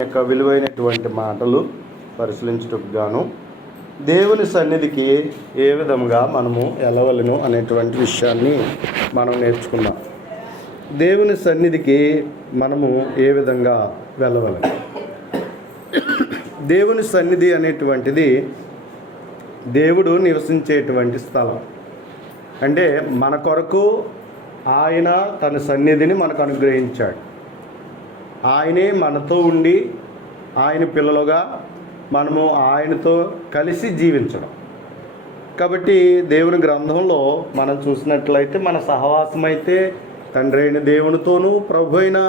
యొక్క విలువైనటువంటి మాటలు పరిశీలించుటకు గాను దేవుని సన్నిధికి ఏ విధంగా మనము వెళ్ళవలను అనేటువంటి విషయాన్ని మనం నేర్చుకుందాం. దేవుని సన్నిధికి మనము ఏ విధంగా వెళ్ళవలను? దేవుని సన్నిధి అనేటువంటిది దేవుడు నివసించేటువంటి స్థలం. అంటే మన కొరకు ఆయన తన సన్నిధిని మనకు అనుగ్రహించాడు. ఆయనే మనతో ఉండి ఆయన పిల్లలుగా మనము ఆయనతో కలిసి జీవించడం. కాబట్టి దేవుని గ్రంథంలో మనం చూసినట్లయితే మన సహవాసం అయితే తండ్రి అయిన దేవునితోనూ ప్రభు అయిన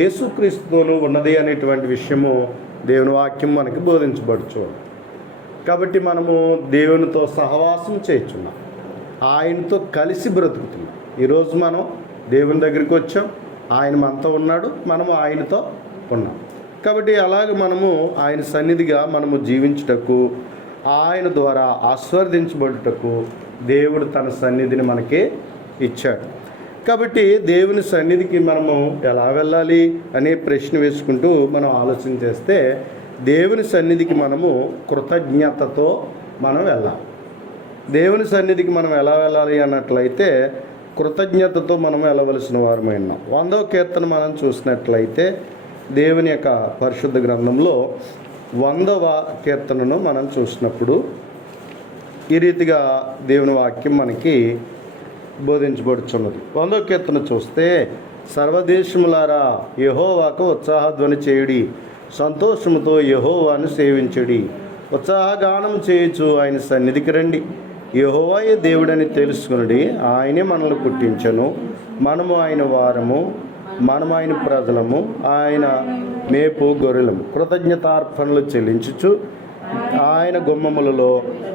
యేసుక్రీస్తుతోనూ ఉన్నది అనేటువంటి విషయము దేవుని వాక్యం మనకి బోధించబడుచు. కాబట్టి మనము దేవునితో సహవాసం చేస్తున్నాం, ఆయనతో కలిసి బ్రతుకుతున్నాం. ఈరోజు మనం దేవుని దగ్గరికి వచ్చాం, ఆయన మనతో ఉన్నాడు, మనము ఆయనతో ఉన్నాం. కాబట్టి అలాగే మనము ఆయన సన్నిధిగా మనము జీవించుటకు, ఆయన ద్వారా ఆశీర్వదించబడుటకు దేవుడు తన సన్నిధిని మనకి ఇచ్చాడు. కాబట్టి దేవుని సన్నిధికి మనము ఎలా వెళ్ళాలి అనే ప్రశ్న వేసుకుంటూ మనం ఆలోచన చేస్తే, దేవుని సన్నిధికి మనము కృతజ్ఞతతో మనం వెళ్ళాలి. దేవుని సన్నిధికి మనం ఎలా వెళ్ళాలి అన్నట్లయితే కృతజ్ఞతతో మనం వెళ్ళవలసిన వారమై ఉన్నాం. 100వ కీర్తన మనం చూసినట్లయితే దేవుని యొక్క పరిశుద్ధ గ్రంథంలో 100వ కీర్తనను మనం చూసినప్పుడు ఈ రీతిగా దేవుని వాక్యం మనకి బోధించబడుచున్నది. 100వ కీర్తన చూస్తే, సర్వదేశములారా యెహోవాకు ఉత్సాహధ్వని చేయుడి, సంతోషముతో యెహోవాను సేవించుడి, ఉత్సాహగానం చేయుచు ఆయన సన్నిధికి రండి. యెహోవాయే దేవుడని తెలుసుకునుడి, ఆయనే మనల్ని పుట్టించెను, మనము ఆయన వారము, మనము ఆయన ప్రజలము, ఆయన మేపు గొర్రెలము. కృతజ్ఞతార్పణలు చెల్లించుచు ఆయన గుమ్మములలో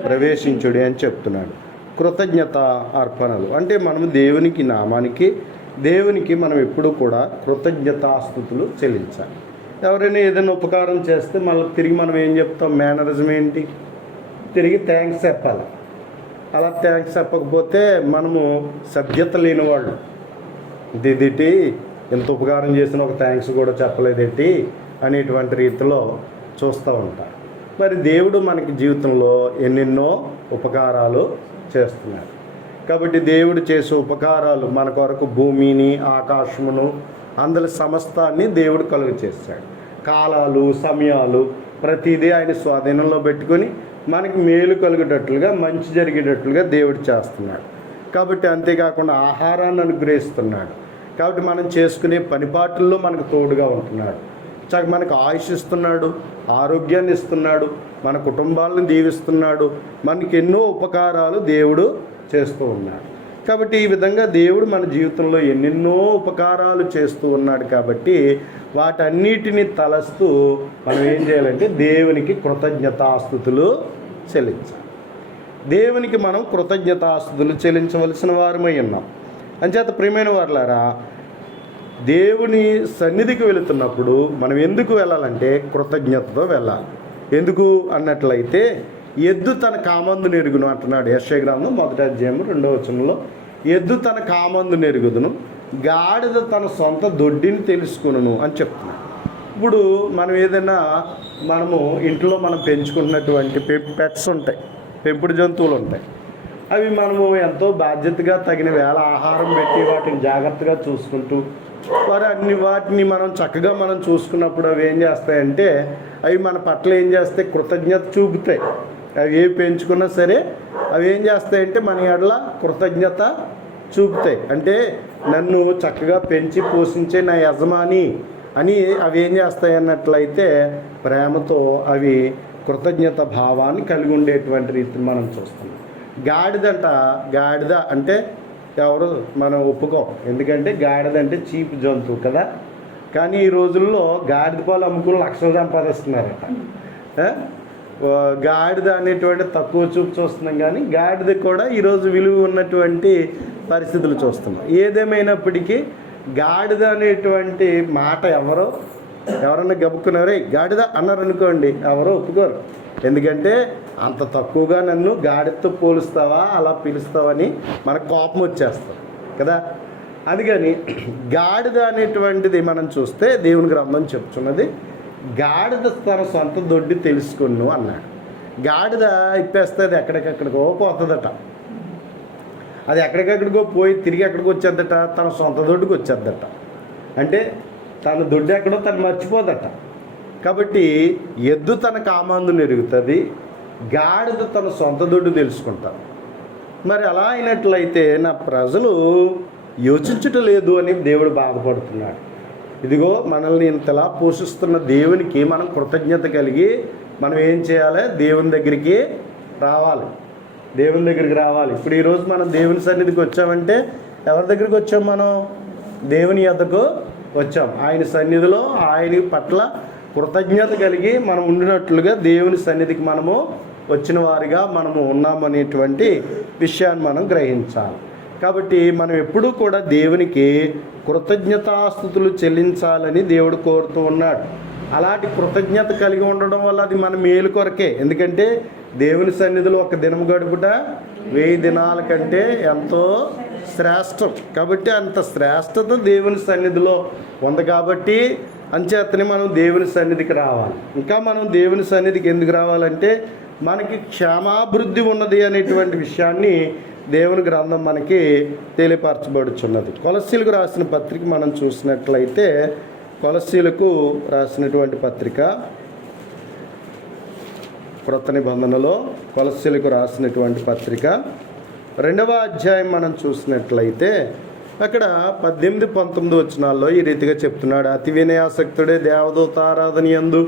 ప్రవేశించుడి అని చెప్తున్నాడు. కృతజ్ఞత అర్పణలు అంటే మనము దేవునికి నామానికి, దేవునికి మనం ఎప్పుడు కూడా కృతజ్ఞతాస్తుతులు చెల్లించాలి. ఎవరైనా ఏదైనా ఉపకారం చేస్తే మళ్ళీ తిరిగి మనం ఏం చెప్తాం? మేనరిజం ఏంటి? తిరిగి థ్యాంక్స్ చెప్పాలి. అలా థ్యాంక్స్ చెప్పకపోతే మనము సభ్యత లేనివాళ్ళు. దిదిటి ఎంత ఉపకారం చేసిన ఒక థ్యాంక్స్ కూడా చెప్పలేదేంటి అనేటువంటి రీతిలో చూస్తూ ఉంటారు. మరి దేవుడు మనకి జీవితంలో ఎన్నెన్నో ఉపకారాలు చేస్తున్నాడు. కాబట్టి దేవుడు చేసే ఉపకారాలు మన కొరకు భూమిని, ఆకాశమును, అందులో సమస్తాన్ని దేవుడు కలుగ చేశాడు. కాలాలు, సమయాలు ప్రతిదీ ఆయన స్వాధీనంలో పెట్టుకొని మనకి మేలు కలిగేటట్లుగా, మంచి జరిగేటట్లుగా దేవుడు చేస్తున్నాడు. కాబట్టి అంతేకాకుండా ఆహారాన్ని అనుగ్రహిస్తున్నాడు. కాబట్టి మనం చేసుకునే పనిపాట్లలో మనకు తోడుగా ఉంటున్నాడు. మనకు ఆయుష్ ఇస్తున్నాడు, ఆరోగ్యాన్ని ఇస్తున్నాడు, మన కుటుంబాలను దీవిస్తున్నాడు. మనకి ఎన్నో ఉపకారాలు దేవుడు చేస్తూ ఉన్నాడు. కాబట్టి ఈ విధంగా దేవుడు మన జీవితంలో ఎన్నెన్నో ఉపకారాలు చేస్తూ ఉన్నాడు. కాబట్టి వాటన్నిటిని తలస్తూ మనం ఏం చేయాలంటే దేవునికి కృతజ్ఞతాస్తుతులు చెల్లించాలి. దేవునికి మనం కృతజ్ఞతాస్తుతులు చెల్లించవలసిన వారమై ఉన్నాం. అంచేత ప్రియమైన వారులారా, దేవుని సన్నిధికి వెళుతున్నప్పుడు మనం ఎందుకు వెళ్ళాలంటే కృతజ్ఞతతో వెళ్ళాలి. ఎందుకు అన్నట్లయితే, ఎద్దు తన కామందు నెరుగును అంటున్నాడు యెషయా గ్రంథం 1వ అధ్యాయం 2వ వచనంలో. ఎద్దు తన కామందు నెరుగుదును, గాడిద తన సొంత దొడ్డిని తెలుసుకును అని చెప్తున్నాడు. ఇప్పుడు మనం ఏదైనా మనము ఇంట్లో మనం పెంచుకున్నటువంటి పెట్స్ ఉంటాయి, పెంపుడు జంతువులు ఉంటాయి. అవి మనము ఎంతో బాధ్యతగా తగిన వేళ ఆహారం పెట్టి వాటిని జాగ్రత్తగా చూసుకుంటూ వాటిని మనం చక్కగా మనం చూసుకున్నప్పుడు అవి ఏం చేస్తాయంటే, అవి మన పట్ల ఏం చేస్తాయి? కృతజ్ఞత చూపుతాయి. అవి ఏ పెంచుకున్నా సరే అవి ఏం చేస్తాయంటే మన ఎడల కృతజ్ఞత చూపుతాయి. అంటే నన్ను చక్కగా పెంచి పోషించే నా యజమాని అని అవి ఏం చేస్తాయి అన్నట్లయితే ప్రేమతో అవి కృతజ్ఞత భావాన్ని కలిగి ఉండేటువంటి రీతిని మనం చూస్తున్నాం. గాడిద అంటే ఎవరు మనం ఒప్పుకోం, ఎందుకంటే గాడిద అంటే చీప్ జంతువు కదా. కానీ ఈ రోజుల్లో గాడిద పాలు అమ్ముకుని లక్షలు సంపాదిస్తున్నారట. గాడిద అనేటువంటి తక్కువ చూపు చూస్తున్నాం, కానీ గాడిద కూడా ఈరోజు విలువ ఉన్నటువంటి పరిస్థితులు చూస్తున్నాం. ఏదేమైనప్పటికీ గాడిద అనేటువంటి మాట ఎవరన్నా గబుక్కున్నారే గాడిద అన్నారు అనుకోండి, ఎవరో ఒప్పుకోరు. ఎందుకంటే అంత తక్కువగా నన్ను గాడిదతో పోలుస్తావా, అలా పిలుస్తావని మనకు కోపం వచ్చేస్తుంది కదా. అందుకని గాడిద అనేటువంటిది మనం చూస్తే దేవుని గ్రంథం చెప్తున్నది, గాడిద తన సొంత దొడ్డి తెలుసుకును అన్నాడు. గాడిద ఇప్పేస్తుంది, ఎక్కడికెక్కడికో పోతుందట. అది ఎక్కడికెక్కడికో పోయి తిరిగి ఎక్కడికి వచ్చేద్దట, తన సొంత దొడ్డుకి వచ్చేద్దట. అంటే తన దొడ్డు ఎక్కడో తను మర్చిపోదట. కాబట్టి ఎద్దు తన కామాందుని ఎరుగుతుంది, గాడిద తన సొంత దొడ్డు తెలుసుకుంటారు. మరి అలా అయినట్లయితే నా ప్రజలు యోచించుట లేదు అని దేవుడు బాధపడుతున్నాడు. ఇదిగో మనల్ని ఇంతలా పోషిస్తున్న దేవునికి మనం కృతజ్ఞత కలిగి మనం ఏం చేయాలి? దేవుని దగ్గరికి రావాలి. దేవుని దగ్గరికి రావాలి. ఇప్పుడు ఈరోజు మనం దేవుని సన్నిధికి వచ్చామంటే ఎవరి దగ్గరికి వచ్చాం? మనం దేవుని యొద్దకు వచ్చాం. ఆయన సన్నిధిలో ఆయన పట్ల కృతజ్ఞత కలిగి మనం ఉండినట్లుగా దేవుని సన్నిధికి మనము వచ్చిన వారిగా మనము ఉన్నామనేటువంటి విషయాన్ని మనం గ్రహించాలి. కాబట్టి మనం ఎప్పుడూ కూడా దేవునికి కృతజ్ఞతాస్తుతులు చెల్లించాలని దేవుడు కోరుతూ ఉన్నాడు. అలాంటి కృతజ్ఞత కలిగి ఉండడం వల్ల అది మన మేలు కొరకే. ఎందుకంటే దేవుని సన్నిధిలో ఒక దినం గడుపుట 1000 దినాల కంటే ఎంతో శ్రేష్టం. కాబట్టి అంత శ్రేష్టత దేవుని సన్నిధిలో ఉంది. కాబట్టి అంచేతనే మనం దేవుని సన్నిధికి రావాలి. ఇంకా మనం దేవుని సన్నిధికి ఎందుకు రావాలంటే మనకి క్షేమాభివృద్ధి ఉన్నది అనేటువంటి విషయాన్ని దేవుని గ్రంథం మనకి తెలియపరచబడుచున్నది. కొలస్సీలకు రాసిన పత్రిక మనం చూసినట్లయితే, కొలస్సీలకు రాసినటువంటి పత్రిక క్రొత్త నిబంధనలో కొలస్సీలకు రాసినటువంటి పత్రిక 2వ అధ్యాయం మనం చూసినట్లయితే అక్కడ 18-19 వచనాల్లో ఈ రీతిగా చెప్తున్నాడు. అతి వినయాసక్తుడే దేవదూత ఆరాధన యందు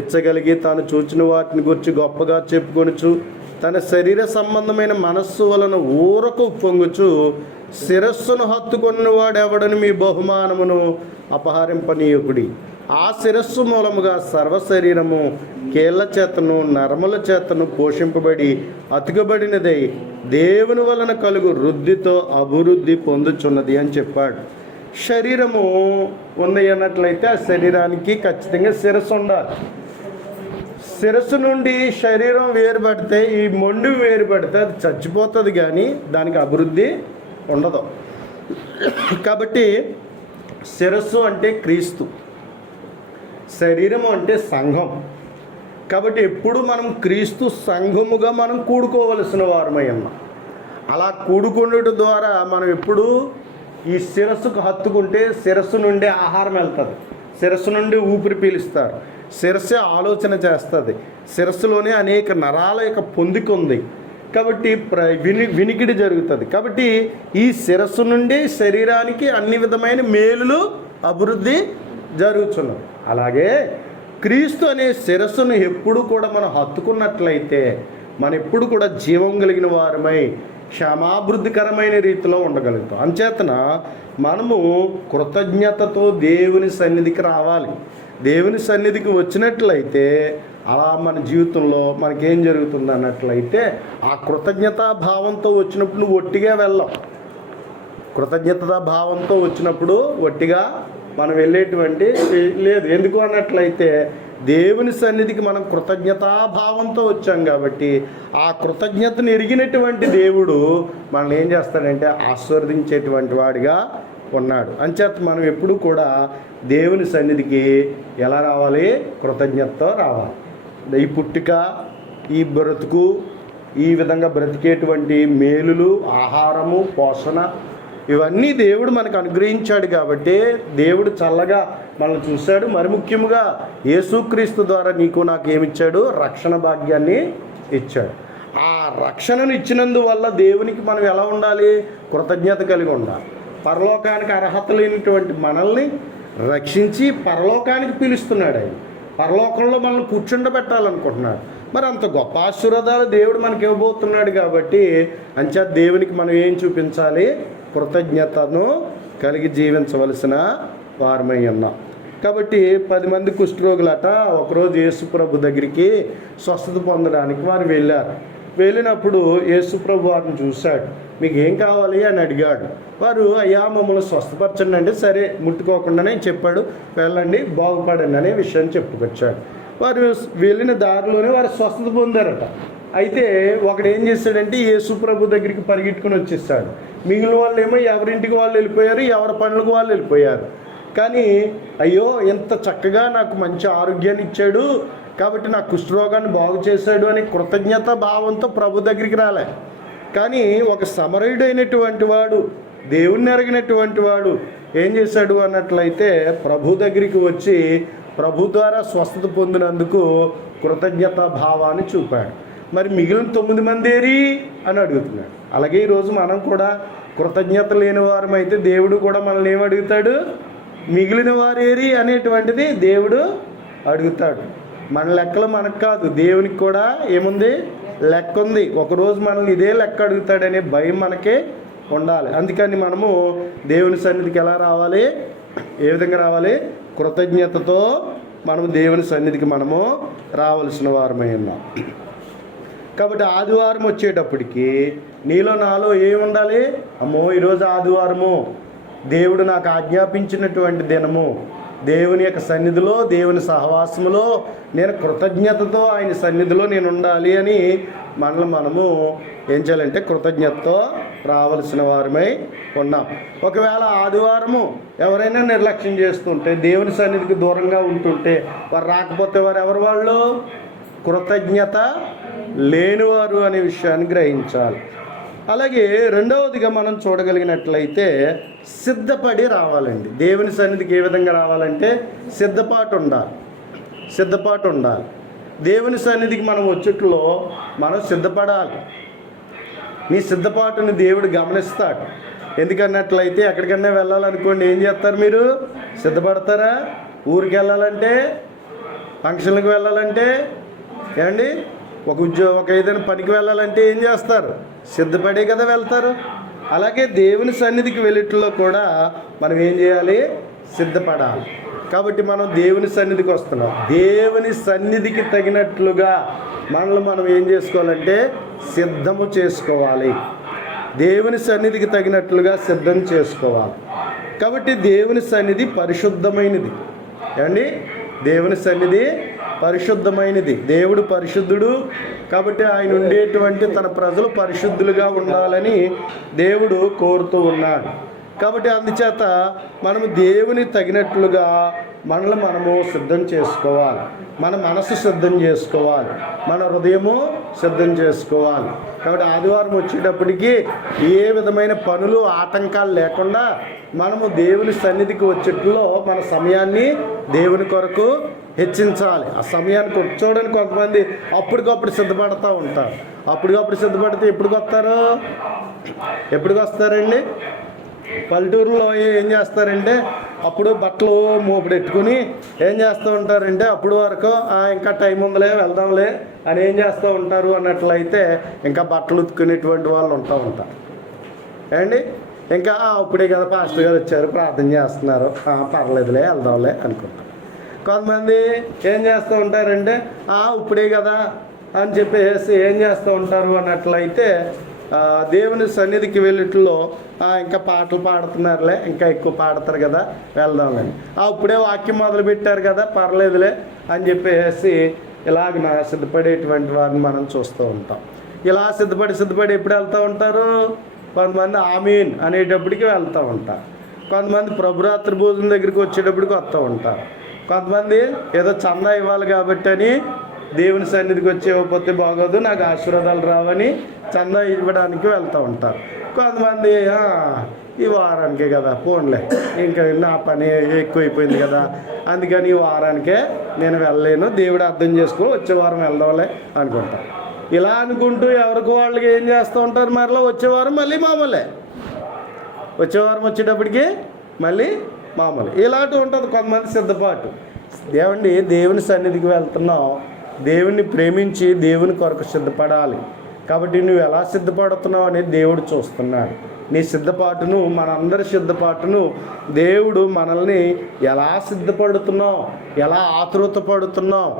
ఇచ్చగలిగి తాను చూచిన వాటిని గురించి గొప్పగా చెప్పుకొనుచు తన శరీర సంబంధమైన మనస్సు వలన ఊరకు ఉప్పొంగుచు శిరస్సును హత్తుకొన్న వాడెవడని మీ బహుమానమును అపహరింపనీయకుడి. ఆ శిరస్సు మూలముగా సర్వ శరీరము కీళ్ల చేతను నరముల చేతను పోషింపబడి అతుకబడినదై దేవుని వలన కలుగు వృద్ధితో అభివృద్ధి పొందుచున్నది అని చెప్పాడు. శరీరము ఉంది అన్నట్లయితే ఆ శరీరానికి ఖచ్చితంగా శిరస్సు ఉండాలి. శిరస్సు నుండి శరీరం వేరుపడితే, ఈ మొండి వేరుపడితే అది చచ్చిపోతుంది, కానీ దానికి అభివృద్ధి ఉండదు. కాబట్టి శిరస్సు అంటే క్రీస్తు, శరీరము అంటే సంఘం. కాబట్టి ఎప్పుడు మనం క్రీస్తు సంఘముగా మనం కూడుకోవలసిన వారమై ఉన్నాం. అలా కూడుకునేట ద్వారా మనం ఎప్పుడు ఈ శిరస్సుకు హత్తుకుంటే శిరస్సు నుండి ఆహారం వెళ్తుంది, శిరస్సు నుండి ఊపిరి పీలుస్తారు, శిరస్సు ఆలోచన చేస్తుంది, శిరస్సులోనే అనేక నరాల యొక్క పొందిక ఉంది. కాబట్టి వినికిడి జరుగుతుంది. కాబట్టి ఈ శిరస్సు నుండి శరీరానికి అన్ని విధమైన మేలులు అభివృద్ధి జరుగుతున్నది. అలాగే క్రీస్తు అనే శిరస్సును ఎప్పుడు కూడా మనం హత్తుకున్నట్లయితే మనం ఎప్పుడు కూడా జీవం కలిగిన వారమై క్షమాభివృద్ధికరమైన రీతిలో ఉండగలుగుతాం. అంచేతన మనము కృతజ్ఞతతో దేవుని సన్నిధికి రావాలి. దేవుని సన్నిధికి వచ్చినట్లయితే అలా మన జీవితంలో మనకేం జరుగుతుంది అన్నట్లయితే ఆ కృతజ్ఞతా భావంతో వచ్చినప్పుడు నువ్వు ఒట్టిగా వెళ్ళాం. కృతజ్ఞతా భావంతో వచ్చినప్పుడు ఒట్టిగా మనం వెళ్ళేటువంటి లేదు. ఎందుకు అన్నట్లయితే దేవుని సన్నిధికి మనం కృతజ్ఞతాభావంతో వచ్చాం కాబట్టి ఆ కృతజ్ఞతను ఎరిగినటువంటి దేవుడు మనల్ని ఏం చేస్తాడంటే ఆశీర్వదించేటువంటి వాడిగా ఉన్నాడు. అంచేత మనం ఎప్పుడు కూడా దేవుని సన్నిధికి ఎలా రావాలి? కృతజ్ఞతతో రావాలి. ఈ పుట్టుక, ఈ బ్రతుకు, ఈ విధంగా బ్రతికేటువంటి మేలులు, ఆహారము, పోషణ ఇవన్నీ దేవుడు మనకు అనుగ్రహించాడు. కాబట్టి దేవుడు చల్లగా మనల్ని చూశాడు. మరి ముఖ్యంగా యేసుక్రీస్తు ద్వారా నీకు నాకు ఏమిచ్చాడు? రక్షణ భాగ్యాన్ని ఇచ్చాడు. ఆ రక్షణను ఇచ్చినందువల్ల దేవునికి మనం ఎలా ఉండాలి? కృతజ్ఞత కలిగి ఉండాలి. పరలోకానికి అర్హత లేనిటువంటి మనల్ని రక్షించి పరలోకానికి పిలుస్తున్నాడు. ఆయన పరలోకంలో మనల్ని కూర్చుండబెట్టాలనుకుంటున్నాడు. మరి అంత గొప్ప ఆశీర్వాదాలు దేవుడు మనకి ఇవ్వబోతున్నాడు. కాబట్టి అంచేత దేవునికి మనం ఏం చూపించాలి? కృతజ్ఞతను కలిగి జీవించవలసిన వారమై ఉన్నాం. కాబట్టి 10 మంది కుష్ఠరోగులట ఒకరోజు యేసుప్రభు దగ్గరికి స్వస్థత పొందడానికి వారు వెళ్ళారు. వెళ్ళినప్పుడు యేసుప్రభు వారిని చూశాడు. మీకు ఏం కావాలి అని అడిగాడు. వారు అయ్యా మమ్మల్ని స్వస్థపరచండి అంటే సరే ముట్టుకోకుండానే చెప్పాడు, వెళ్ళండి బాగుపడండి అనే విషయాన్ని చెప్పుకొచ్చాడు. వారు వెళ్ళిన దారిలోనే వారు స్వస్థత పొందారట. అయితే ఒకడు ఏం చేశాడంటే యేసుప్రభు దగ్గరికి పరిగెట్టుకుని వచ్చేసాడు. మిగిలిన వాళ్ళు ఏమో ఎవరింటికి వాళ్ళు వెళ్ళిపోయారు, ఎవరి పనులకు వాళ్ళు వెళ్ళిపోయారు. కానీ అయ్యో ఎంత చక్కగా నాకు మంచి ఆరోగ్యాన్ని ఇచ్చాడు కాబట్టి నా కుష్ఠరోగాన్ని బాగు చేశాడు అని కృతజ్ఞత భావంతో ప్రభు దగ్గరికి రాలే. కానీ ఒక సమరయుడైనటువంటి వాడు, దేవుణ్ణి ఎరిగినటువంటి వాడు ఏం చేశాడు అన్నట్లయితే ప్రభు దగ్గరికి వచ్చి ప్రభు ద్వారా స్వస్థత పొందినందుకు కృతజ్ఞత భావాన్ని చూపాడు. మరి మిగిలిన 9 మంది ఏరి అని అడుగుతున్నాడు. అలాగే ఈరోజు మనం కూడా కృతజ్ఞత లేని వారమైతే దేవుడు కూడా మనల్ని ఏమి అడుగుతాడు? మిగిలిన వారు ఏరి అనేటువంటిది దేవుడు అడుగుతాడు. మన లెక్కలు మనకు కాదు, దేవునికి కూడా ఏముంది? లెక్క ఉంది. ఒకరోజు మనల్ని ఇదే లెక్క అడుగుతాడనే భయం మనకి ఉండాలి. అందుకని మనము దేవుని సన్నిధికి ఎలా రావాలి? ఏ విధంగా రావాలి? కృతజ్ఞతతో మనము దేవుని సన్నిధికి మనము రావాల్సిన వారమై ఉన్నాం. కాబట్టి ఆదివారం వచ్చేటప్పటికి నీలో నాలో ఏమి ఉండాలి? అమ్మో ఈరోజు ఆదివారము, దేవుడు నాకు ఆజ్ఞాపించినటువంటి దినము, దేవుని యొక్క సన్నిధిలో, దేవుని సహవాసములో నేను కృతజ్ఞతతో ఆయన సన్నిధిలో నేను ఉండాలి అని మనము ఏం చేయాలంటే కృతజ్ఞతతో రావాల్సిన వారమై ఉన్నాం. ఒకవేళ ఆదివారము ఎవరైనా నిర్లక్ష్యం చేస్తుంటే, దేవుని సన్నిధికి దూరంగా ఉంటుంటే, వారు రాకపోతే వారు ఎవరు? వాళ్ళు కృతజ్ఞత లేనివారు అనే విషయాన్ని గ్రహించాలి. అలాగే రెండవదిగా మనం చూడగలిగినట్లయితే సిద్ధపడి రావాలండి. దేవుని సన్నిధికి ఏ విధంగా రావాలంటే సిద్ధపాటు ఉండాలి. దేవుని సన్నిధికి మనం వచ్చేట్లో మనం సిద్ధపడాలి. మీ సిద్ధపాటుని దేవుడు గమనిస్తాడు. ఎందుకన్నట్లయితే ఎక్కడికన్నా వెళ్ళాలనుకోండి, ఏం చేస్తారు? మీరు సిద్ధపడతారా? ఊరికి వెళ్ళాలంటే, ఫంక్షన్లకు వెళ్ళాలంటే, ఏమండి ఒక ఏదైనా పనికి వెళ్ళాలంటే ఏం చేస్తారు? సిద్ధపడే కదా వెళ్తారు. అలాగే దేవుని సన్నిధికి వెళ్ళేట్లో కూడా మనం ఏం చేయాలి? సిద్ధపడాలి. కాబట్టి మనం దేవుని సన్నిధికి వస్తున్నాం. దేవుని సన్నిధికి తగినట్లుగా మనల్ని మనం ఏం చేసుకోవాలంటే సిద్ధము చేసుకోవాలి. దేవుని సన్నిధికి తగినట్లుగా సిద్ధం చేసుకోవాలి. కాబట్టి దేవుని సన్నిధి పరిశుద్ధమైనది. ఏమండి? దేవుని సన్నిధి పరిశుద్ధమైనది. దేవుడు పరిశుద్ధుడు కాబట్టి ఆయన ఉండేటువంటి తన ప్రజలు పరిశుద్ధులుగా ఉండాలని దేవుడు కోరుతూ ఉన్నాడు. కాబట్టి అందుచేత మనము దేవుని తగినట్లుగా మనము సిద్ధం చేసుకోవాలి. మన మనసు సిద్ధం చేసుకోవాలి, మన హృదయము సిద్ధం చేసుకోవాలి. కాబట్టి ఆదివారం వచ్చేటప్పటికి ఏ విధమైన పనులు ఆటంకాలు లేకుండా మనము దేవుని సన్నిధికి వచ్చేట్లో మన సమయాన్ని దేవుని కొరకు హెచ్చించాలి. ఆ సమయాన్ని కూర్చోవడానికి కొంతమంది అప్పటికప్పుడు సిద్ధపడుతూ ఉంటారు. అప్పటికప్పుడు సిద్ధపడితే ఎప్పటికి వస్తారండి? పల్లెటూరులో ఏం చేస్తారంటే అప్పుడు బట్టలు మోపుడెట్టుకుని ఏం చేస్తూ ఉంటారంటే అప్పుడు వరకు ఇంకా టైం ఉందిలే వెళ్దాంలే అని ఏం చేస్తూ ఉంటారు అన్నట్లయితే ఇంకా బట్టలు ఉతుకునేటువంటి వాళ్ళు ఉంటారు. ఏమండి? ఇంకా ఇప్పుడే కదా పాస్టర్ గారు వచ్చారు, ప్రార్థన చేస్తున్నారు, పర్లేదులే వెళ్దాంలే అనుకుంటారు. కొంతమంది ఏం చేస్తూ ఉంటారంటే ఇప్పుడే కదా అని చెప్పేసి ఏం చేస్తూ ఉంటారు అన్నట్లయితే దేవుని సన్నిధికి వెళ్ళిట్లో ఇంకా పాటలు పాడుతున్నారులే, ఇంకా ఎక్కువ పాడతారు కదా వెళ్దాంలని, ఇప్పుడే వాక్యం మొదలు పెట్టారు కదా పర్లేదులే అని చెప్పేసి ఇలాగ సిద్ధపడేటువంటి వారిని మనం చూస్తూ ఉంటాం. ఇలా సిద్ధపడి ఎప్పుడు వెళ్తూ ఉంటారు? కొంతమంది ఆమీన్ అనేటప్పటికి వెళ్తూ ఉంటారు. కొంతమంది ప్రభురాత్రి భోజనం దగ్గరికి వచ్చేటప్పటికి వస్తూ ఉంటారు. కొంతమంది ఏదో చందా ఇవ్వాలి కాబట్టి అని దేవుని సన్నిధికి వచ్చి ఇవ్వకపోతే బాగోదు, నాకు ఆశీర్వాదాలు రావని చందా ఇవ్వడానికి వెళ్తూ ఉంటారు. కొంతమంది ఈ వారానికే కదా పోన్లే, ఇంకా నా పని ఎక్కువైపోయింది కదా అందుకని ఈ వారానికే నేను వెళ్ళలేను, దేవుడు అర్థం చేసుకుని వచ్చే వారం వెళ్దాంలే అనుకుంటారు. ఇలా అనుకుంటూ ఎవరికి వాళ్ళకి ఏం చేస్తూ ఉంటారు? మరలా వచ్చే వారం మళ్ళీ మామూలే, వచ్చే వారం వచ్చేటప్పటికి మళ్ళీ మామూలు. ఇలాంటి ఉంటుంది కొంతమంది సిద్ధపాటు. దేవుని సన్నిధికి వెళ్తున్నాం, దేవుని ప్రేమించి దేవుని కొరకు సిద్ధపడాలి. కాబట్టి నువ్వు ఎలా సిద్ధపడుతున్నావు అనేది దేవుడు చూస్తున్నాడు. నీ సిద్ధపాటును, మనందరి సిద్ధపాటును దేవుడు మనల్ని ఎలా సిద్ధపడుతున్నావు, ఎలా ఆతృతపడుతున్నావు,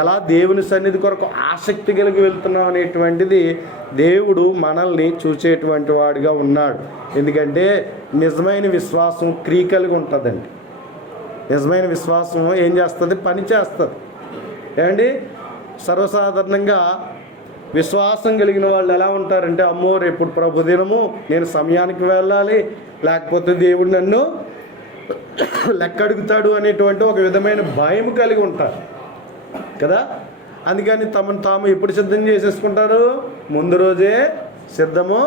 ఎలా దేవుని సన్నిధి కొరకు ఆసక్తి కలిగి వెళ్తున్నావు అనేటువంటిది దేవుడు మనల్ని చూసేటువంటి వాడిగా ఉన్నాడు. ఎందుకంటే నిజమైన విశ్వాసం క్రియ కలిగి ఉంటుందండి. నిజమైన విశ్వాసం ఏం చేస్తుంది? పని చేస్తుంది. ఏమండి? సర్వసాధారణంగా విశ్వాసం కలిగిన వాళ్ళు ఎలా ఉంటారంటే అమ్మో రేపు ప్రభు దినము, నేను సమయానికి వెళ్ళాలి, లేకపోతే దేవుడు నన్ను లెక్క అడుగుతాడు అనేటువంటి ఒక విధమైన భయం కలిగి ఉంటారు కదా. అందుకని తమను తాము ఎప్పుడు సిద్ధం చేసేసుకుంటారు? ముందు రోజే సిద్ధము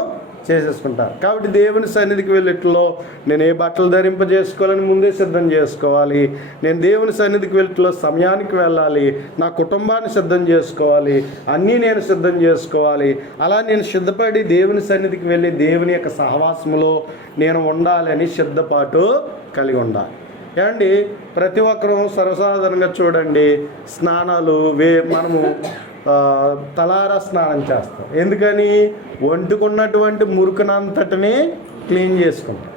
చేసేసుకుంటారు. కాబట్టి దేవుని సన్నిధికి వెళ్ళేట్లో నేను ఏ బట్టలు ధరింపజేసుకోవాలని ముందే సిద్ధం చేసుకోవాలి. నేను దేవుని సన్నిధికి వెళ్ళేట్లో సమయానికి వెళ్ళాలి. నా కుటుంబాన్ని సిద్ధం చేసుకోవాలి. అన్నీ నేను సిద్ధం చేసుకోవాలి. అలా నేను సిద్ధపడి దేవుని సన్నిధికి వెళ్ళి దేవుని యొక్క సహవాసములో నేను ఉండాలని సిద్ధపాటు కలిగి ఉండాలి. ఏమండి, ప్రతి ఒక్కరూ సర్వసాధారణంగా చూడండి, స్నానాలు మనము తలారా స్నానం చేస్తాం. ఎందుకని? ఒంటికున్నటువంటి మురుకునంతటిని క్లీన్ చేసుకుంటాం.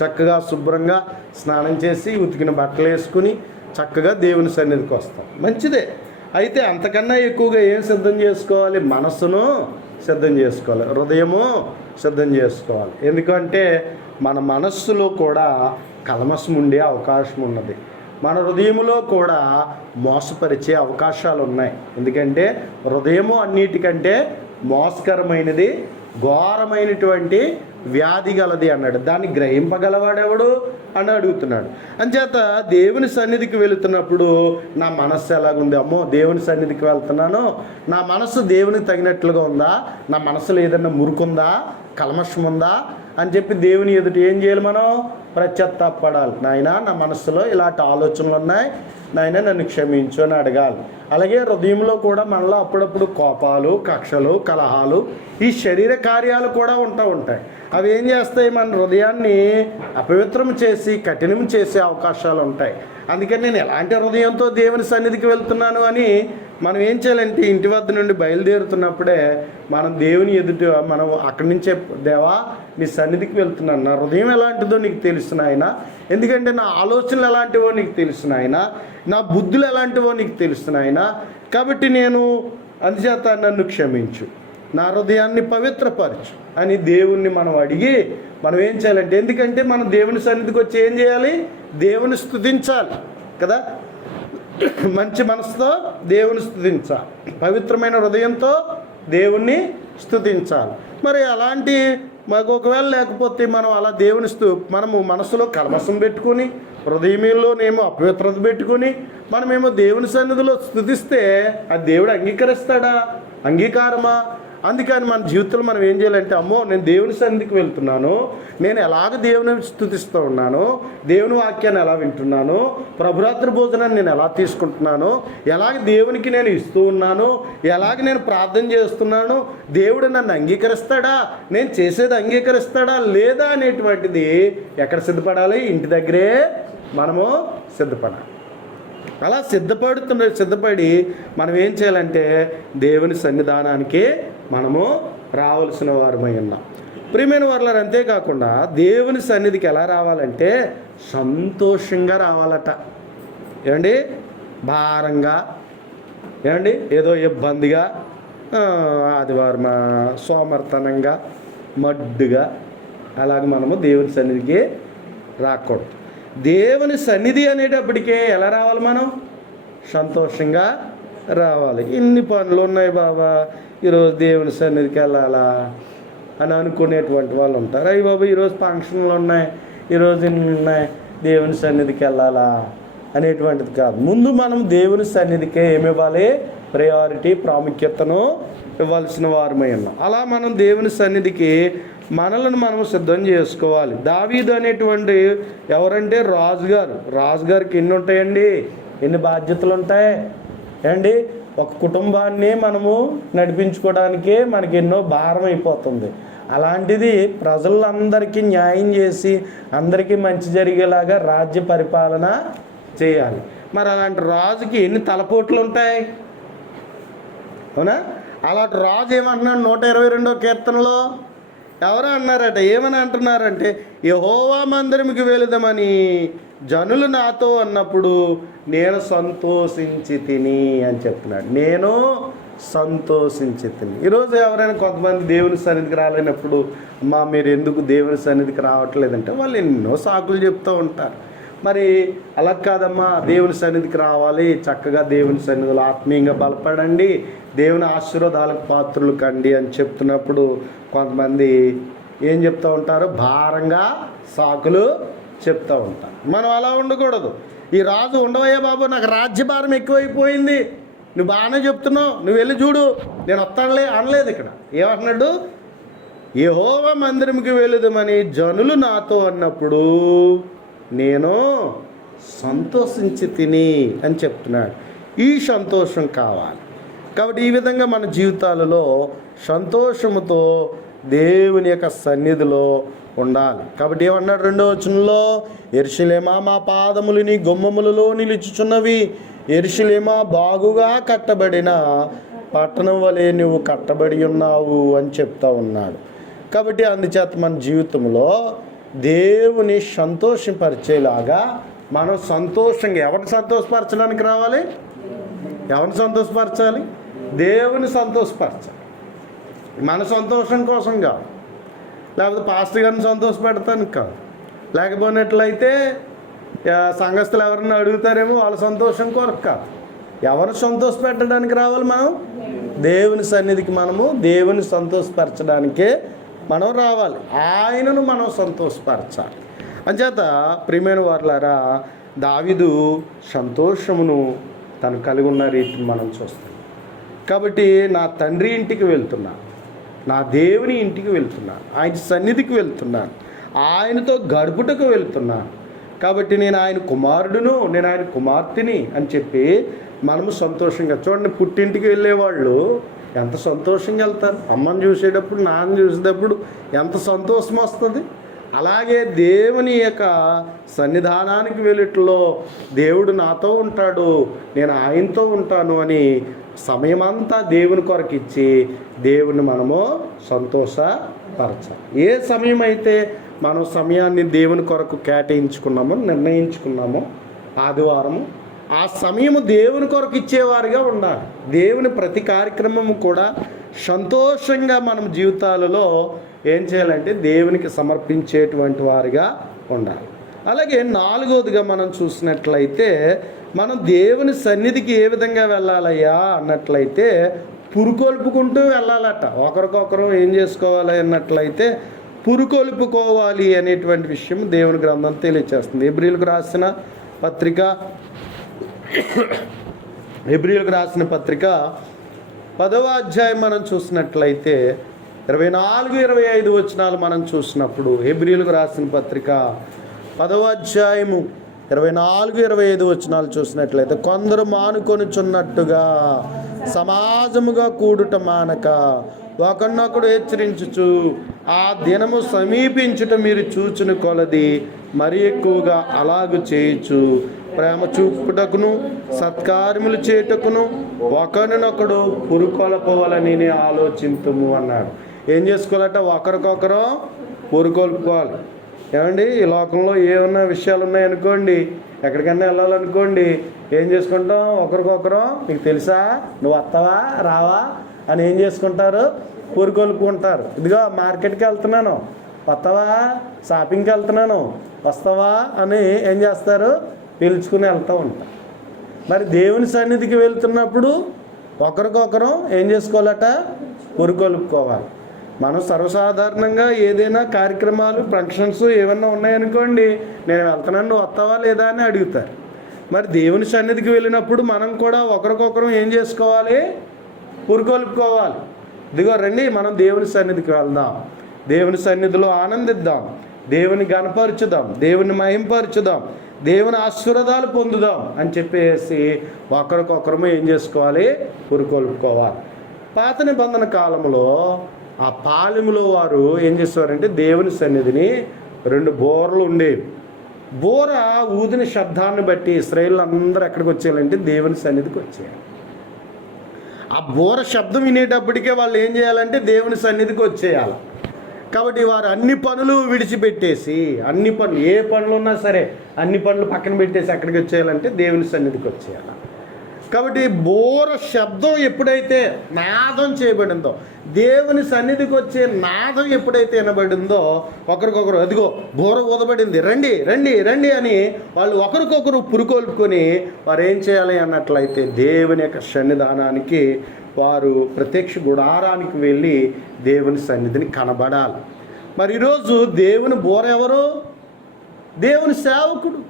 చక్కగా శుభ్రంగా స్నానం చేసి ఉతికిన బట్టలు వేసుకుని చక్కగా దేవుని సన్నిధికి వస్తాం. మంచిదే. అయితే అంతకన్నా ఎక్కువగా ఏం సిద్ధం చేసుకోవాలి? మనస్సును సిద్ధం చేసుకోవాలి, హృదయము సిద్ధం చేసుకోవాలి. ఎందుకంటే మన మనస్సులో కూడా కల్మషం ఉండే అవకాశం ఉన్నది. మన హృదయంలో కూడా మోసపరిచే అవకాశాలు ఉన్నాయి. ఎందుకంటే హృదయము అన్నిటికంటే మోసకరమైనది, ఘోరమైనటువంటి వ్యాధి గలది అన్నాడు. దాన్ని గ్రహింపగలవాడెవడు అని అడుగుతున్నాడు. అంచేత దేవుని సన్నిధికి వెళుతున్నప్పుడు నా మనస్సు ఎలాగుంది? అమ్మో, దేవుని సన్నిధికి వెళ్తున్నాను, నా మనస్సు దేవునికి తగినట్లుగా ఉందా? నా మనసులో ఏదన్నా మురుకుందా, కల్మషం ఉందా అని చెప్పి దేవుని ఎదుట ఏం చేయాలి? మనం పశ్చాత్తాపడాలి. నాయన, నా మనస్సులో ఇలాంటి ఆలోచనలు ఉన్నాయి, నాయన నన్ను క్షమించు అని అడగాలి. అలాగే హృదయంలో కూడా మనలో అప్పుడప్పుడు కోపాలు, కక్షలు, కలహాలు, ఈ శరీర కార్యాలు కూడా ఉంటాయి. అవి ఏం చేస్తాయి? మన హృదయాన్ని అపవిత్రం చేసి కఠినం చేసే అవకాశాలు ఉంటాయి. అందుకని నేను ఎలాంటి హృదయంతో దేవుని సన్నిధికి వెళ్తున్నాను అని మనం ఏం చేయాలంటే ఇంటి వద్ద నుండి బయలుదేరుతున్నప్పుడే మనం దేవుని ఎదుట మనం అక్కడి నుంచే, దేవా నీ సన్నిధికి వెళ్తున్నాను, నా హృదయం ఎలాంటిదో నీకు తెలుసు నాయన, ఎందుకంటే నా ఆలోచనలు ఎలాంటివో నీకు తెలుసు నాయన, నా బుద్ధులు ఎలాంటివో నీకు తెలుసు నాయన, కాబట్టి నేను అందుచేత నన్ను క్షమించు, నా హృదయాన్ని పవిత్రపరచు అని దేవుణ్ణి మనం అడిగి మనం ఏం చేయాలంటే, ఎందుకంటే మనం దేవుని సన్నిధికి వచ్చి ఏం చేయాలి? దేవుని స్తుతించాలి కదా. మంచి మనసుతో దేవుని స్తుతించాలి, పవిత్రమైన హృదయంతో దేవుణ్ణి స్తుతించాలి. మరి అలాంటి మాకు ఒకవేళ లేకపోతే మనం అలా దేవుని మనము మనసులో కల్మషం పెట్టుకుని, హృదయంలోనేమో అపవిత్రత పెట్టుకుని మనమేమో దేవుని సన్నిధిలో స్తుతిస్తే అది దేవుడు అంగీకరిస్తాడా? అంగీకారమా? అందుకని మన జీవితంలో మనం ఏం చేయాలంటే, అమ్మో నేను దేవుని సన్నిధికి వెళ్తున్నాను, నేను ఎలాగ దేవుని స్తుతిస్తూ ఉన్నాను, దేవుని వాక్యాన్ని ఎలా వింటున్నాను, ప్రభురాత్రి భోజనాన్ని నేను ఎలా తీసుకుంటున్నాను, ఎలాగ దేవునికి నేను ఇస్తూ ఉన్నాను, ఎలాగ నేను ప్రార్థన చేస్తున్నాను, దేవుడు నన్ను అంగీకరిస్తాడా, నేను చేసేది అంగీకరిస్తాడా లేదా అనేటువంటిది ఎక్కడ సిద్ధపడాలి? ఇంటి దగ్గరే మనము సిద్ధపడాలి. అలా సిద్ధపడి మనం ఏం చేయాలంటే దేవుని సన్నిధానానికి మనము రావాల్సిన వారమై ఉన్నాం. ప్రియమైన వారులారా, అంతేకాకుండా దేవుని సన్నిధికి ఎలా రావాలంటే సంతోషంగా రావాలట. ఏమండి? భారంగా, ఏమండి ఏదో ఇబ్బందిగా, ఆదివారం సోమర్తనంగా, మడ్డుగా అలాగ మనము దేవుని సన్నిధికి రాకూడదు. దేవుని సన్నిధి అనేటప్పటికే ఎలా రావాలి? మనం సంతోషంగా రావాలి. ఇన్ని పనులు ఉన్నాయి బాబా, ఈరోజు దేవుని సన్నిధికి వెళ్ళాలా అని అనుకునేటువంటి వాళ్ళు ఉంటారు. అయ్యి బాబా ఈరోజు ఫంక్షన్లు ఉన్నాయి, ఈరోజు ఇన్ని ఉన్నాయి, దేవుని సన్నిధికి వెళ్ళాలా అనేటువంటిది కాదు. ముందు మనం దేవుని సన్నిధికే ఏమి ఇవ్వాలి? ప్రయారిటీ, ప్రాముఖ్యతను ఇవ్వాల్సిన వారమై ఉన్నాం. అలా మనం దేవుని సన్నిధికి మనలను మనం సిద్ధం చేసుకోవాలి. దావీదు అనేటువంటి ఎవరంటే రాజుగారికి ఎన్ని ఉంటాయండి? ఎన్ని బాధ్యతలు ఉంటాయి అండి? ఒక కుటుంబాన్ని మనము నడిపించుకోవడానికే మనకి ఎన్నో భారం అయిపోతుంది. అలాంటిది ప్రజలందరికీ న్యాయం చేసి అందరికీ మంచి జరిగేలాగా రాజ్య పరిపాలన చేయాలి. మరి అలాంటి రాజుకి ఎన్ని తలపోట్లు ఉంటాయి? అవునా? అలాంటి రాజు ఏమంటున్నాడు 122వ కీర్తనలో? ఎవరు అన్నారట? ఏమని అంటున్నారంటే, యెహోవా మందిరముకి వెళుదామని జనులు నాతో అన్నప్పుడు నేను సంతోషించి తిని అని చెప్తున్నాడు. నేను సంతోషించి తిని. ఈరోజు ఎవరైనా కొంతమంది దేవుని సన్నిధికి రాలేనప్పుడు, అమ్మా మీరు ఎందుకు దేవుని సన్నిధికి రావట్లేదంటే వాళ్ళు ఎన్నో సాకులు చెప్తూ ఉంటారు. మరి అలా కాదమ్మా, దేవుని సన్నిధికి రావాలి, చక్కగా దేవుని సన్నిధిలో ఆత్మీయంగా బలపడండి, దేవుని ఆశీర్వాదాలకు పాత్రలు కండి అని చెప్తున్నప్పుడు కొంతమంది ఏం చెప్తూ ఉంటారు? భారంగా సాకులు చెప్తూ ఉంటాను. మనం అలా ఉండకూడదు. ఈ రాజు ఉండవయ్యా బాబు, నాకు రాజ్యభారం ఎక్కువైపోయింది, నువ్వు బాగానే చెప్తున్నావు, నువ్వు వెళ్ళి చూడు, నేను వస్తానులే అనలేదు. ఇక్కడ ఏమంటున్నాడు? యెహోవా మందిరంకి వెళుదామని జనులు నాతో అన్నప్పుడు నేను సంతోషించి తిని అని చెప్తున్నాడు. ఈ సంతోషం కావాలి. కాబట్టి ఈ విధంగా మన జీవితాలలో సంతోషముతో దేవుని యొక్క సన్నిధిలో ఉండాలి. కాబట్టి ఏమన్నాడు 2వ వచనంలో? యెరూషలేమా, మా పాదములు నీ గుమ్మములలో నిలుచుచున్నవి, యెరూషలేమా బాగుగా కట్టబడిన పట్టణం వలె నువ్వు కట్టబడి ఉన్నావు అని చెప్తా ఉన్నాడు. కాబట్టి అందుచేత మన జీవితంలో దేవుని సంతోషపరిచేలాగా మనం సంతోషంగా, ఎవరిని సంతోషపరచడానికి రావాలి? ఎవరిని సంతోషపరచాలి? దేవుని సంతోషపరచాలి. మన సంతోషం కోసం కాదు, లేకపోతే పాస్టర్ గారిని సంతోషపెడతానికి కాదు, లేకపోయినట్లయితే సంఘస్థులు ఎవరన్నా అడుగుతారేమో వాళ్ళ సంతోషం కొరకు కాదు. ఎవరు సంతోషపెట్టడానికి రావాలి? మనం దేవుని సన్నిధికి, మనము దేవుని సంతోషపరచడానికే మనం రావాలి. ఆయనను మనం సంతోషపరచాలి. అంచేత ప్రియమైన వారులారా, దావీదు సంతోషమును తను కలిగి ఉన్న రీతిని మనం చూస్తాం. కాబట్టి నా తండ్రి ఇంటికి వెళ్తున్నాను, నా దేవుని ఇంటికి వెళ్తున్నాను, ఆయన సన్నిధికి వెళ్తున్నాను, ఆయనతో గడుపుటకు వెళ్తున్నాను. కాబట్టి నేను ఆయన కుమారుడును, నేను ఆయన కుమార్తెని అని చెప్పి మనము సంతోషంగా చూడండి. పుట్టింటికి వెళ్ళేవాళ్ళు ఎంత సంతోషంగా వెళ్తారు. అమ్మని చూసేటప్పుడు, నాన్న చూసేటప్పుడు ఎంత సంతోషం వస్తుంది. అలాగే దేవుని యొక్క సన్నిధానానికి వెళ్ళిట్లో దేవుడు నాతో ఉంటాడు, నేను ఆయనతో ఉంటాను అని సమయమంతా దేవుని కొరకు ఇచ్చి దేవుని మనము సంతోషపరచాలి. ఏ సమయం అయితే మనం సమయాన్ని దేవుని కొరకు కేటాయించుకున్నామో, నిర్ణయించుకున్నామో ఆదివారము, ఆ సమయము దేవుని కొరకు ఇచ్చేవారుగా ఉండాలి. దేవుని ప్రతి కార్యక్రమము కూడా సంతోషంగా మనం జీవితాలలో ఏం చేయాలంటే దేవునికి సమర్పించేటువంటి వారిగా ఉండాలి. అలాగే 4వదిగా మనం చూసినట్లయితే, మనం దేవుని సన్నిధికి ఏ విధంగా వెళ్ళాలయ్యా అన్నట్లయితే పురుకొల్పుకుంటూ వెళ్ళాలట. ఒకరికొకరు ఏం చేసుకోవాలి అన్నట్లయితే పురుకొల్పుకోవాలి అనేటువంటి విషయం దేవుని గ్రంథం తెలియచేస్తుంది. హెబ్రీయులకు రాసిన పత్రిక 10వ అధ్యాయం మనం చూసినట్లయితే 24-25 వచనాలు మనం చూసినప్పుడు, హెబ్రీయులకు రాసిన పత్రిక 10వ అధ్యాయము 24-25 వచనాలు చూసినట్లయితే, కొందరు మానుకొనుచున్నట్టుగా సమాజముగా కూడుట మానక ఒకరినొకడు హెచ్చరించుచు ఆ దినము సమీపించుట మీరు చూచిన కొలది మరి ఎక్కువగా అలాగు చేయొచ్చు, ప్రేమ చూపుటకును సత్కార్యములు చేయుటకును ఒకరినొకడు పురుకొల్పవలని ఆలోచింతుము అన్నాడు. ఏం చేసుకోవాలంటే ఒకరికొకరు పురుకొల్పుకోవాలి. ఏమండి, ఈ లోకంలో ఏమన్నా విషయాలు ఉన్నాయనుకోండి, ఎక్కడికన్నా వెళ్ళాలనుకోండి, ఏం చేసుకుంటాం? ఒకరికొకరు, నీకు తెలుసా, నువ్వు వస్తావా రావా అని ఏం చేసుకుంటారు? పురుకొల్పుకుంటారు. ఇదిగో మార్కెట్కి వెళ్తున్నాను, వస్తావా? షాపింగ్కి వెళ్తున్నాను, వస్తావా అని ఏం చేస్తారు? పిలుచుకుని వెళ్తూ ఉంటారు. మరి దేవుని సన్నిధికి వెళ్తున్నప్పుడు ఒకరికొకరు ఏం చేసుకోవాలట? పురుకొల్పుకోవాలి. మనం సర్వసాధారణంగా ఏదైనా కార్యక్రమాలు, ఫంక్షన్స్ ఏమన్నా ఉన్నాయనుకోండి, నేను వెళ్తున్నాను, నువ్వు వస్తావా లేదా అని అడుగుతారు. మరి దేవుని సన్నిధికి వెళ్ళినప్పుడు మనం కూడా ఒకరికొకరు ఏం చేసుకోవాలి? పురుకొల్పుకోవాలి. ఇదిగో రండి, మనం దేవుని సన్నిధికి వెళ్దాం, దేవుని సన్నిధిలో ఆనందిద్దాం, దేవుని గణపరచుదాం, దేవుని మహింపరచుదాం, దేవుని ఆశీర్వాదాలు పొందుదాం అని చెప్పేసి ఒకరికొకరము ఏం చేసుకోవాలి? పురుకొల్పుకోవాలి. పాత నిబంధన కాలంలో ఆ పాలెములో వారు ఏం చేసేవారంటే దేవుని సన్నిధిని 2 బోరలు ఉండేవి. బోర ఊదిన శబ్దాన్ని బట్టి ఇశ్రాయేలు అందరూ ఎక్కడికి వచ్చేయాలంటే దేవుని సన్నిధికి వచ్చేయాలి. ఆ బోర శబ్దం వినేటప్పటికే వాళ్ళు ఏం చేయాలంటే దేవుని సన్నిధికి వచ్చేయాలి. కాబట్టి వారు అన్ని పనులు విడిచిపెట్టేసి, అన్ని పనులు, ఏ పనులు ఉన్నా సరే అన్ని పనులు పక్కన పెట్టేసి ఎక్కడికి వచ్చేయాలంటే దేవుని సన్నిధికి వచ్చేయాలి. కాబట్టి బోర శబ్దం ఎప్పుడైతే నాదం చేయబడిందో, దేవుని సన్నిధికి వచ్చే నాదం ఎప్పుడైతే వినబడిందో, ఒకరికొకరు అదిగో బోర ఊదబడింది, రండి రండి రండి అని వాళ్ళు ఒకరికొకరు పురుకొల్పుకొని వారు ఏం చేయాలి అన్నట్లయితే దేవుని యొక్క సన్నిధానానికి వారు ప్రత్యక్ష గుడారానికి వెళ్ళి దేవుని సన్నిధిని కనబడాలి. మరి ఈరోజు దేవుని బోర ఎవరు? దేవుని సేవకుడు.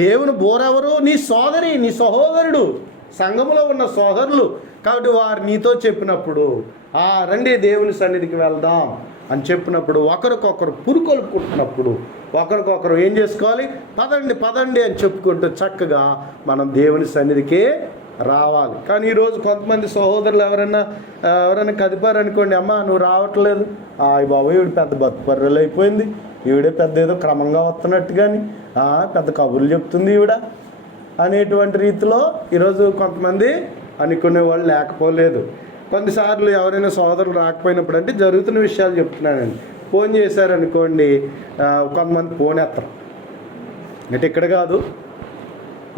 దేవుని బోరెవరు? నీ సోదరి, నీ సహోదరుడు, సంఘములో ఉన్న సోదరులు. కాబట్టి వారు నీతో చెప్పినప్పుడు రండి దేవుని సన్నిధికి వెళ్దాం అని చెప్పినప్పుడు, ఒకరికొకరు పురుకొల్పుకుంటున్నప్పుడు ఒకరికొకరు ఏం చేసుకోవాలి? పదండి పదండి అని చెప్పుకుంటూ చక్కగా మనం దేవుని సన్నిధికి రావాలి. కానీ ఈరోజు కొంతమంది సహోదరులు ఎవరైనా కదిపారనుకోండి, అమ్మ నువ్వు రావట్లేదు, బాబు ఈవిడ పెద్ద బతుపర్రెలు అయిపోయింది, ఈవిడే పెద్ద ఏదో క్రమంగా వస్తున్నట్టు, కానీ పెద్ద కబుర్లు చెప్తుంది ఈవిడ అనేటువంటి రీతిలో ఈరోజు కొంతమంది అనుకునే వాళ్ళు లేకపోలేదు. కొన్నిసార్లు ఎవరైనా సోదరులు రాకపోయినప్పుడు, అంటే జరుగుతున్న విషయాలు చెప్తున్నానండి, ఫోన్ చేశారనుకోండి, కొంతమంది ఫోన్ ఎత్తరు. అంటే ఇక్కడ కాదు,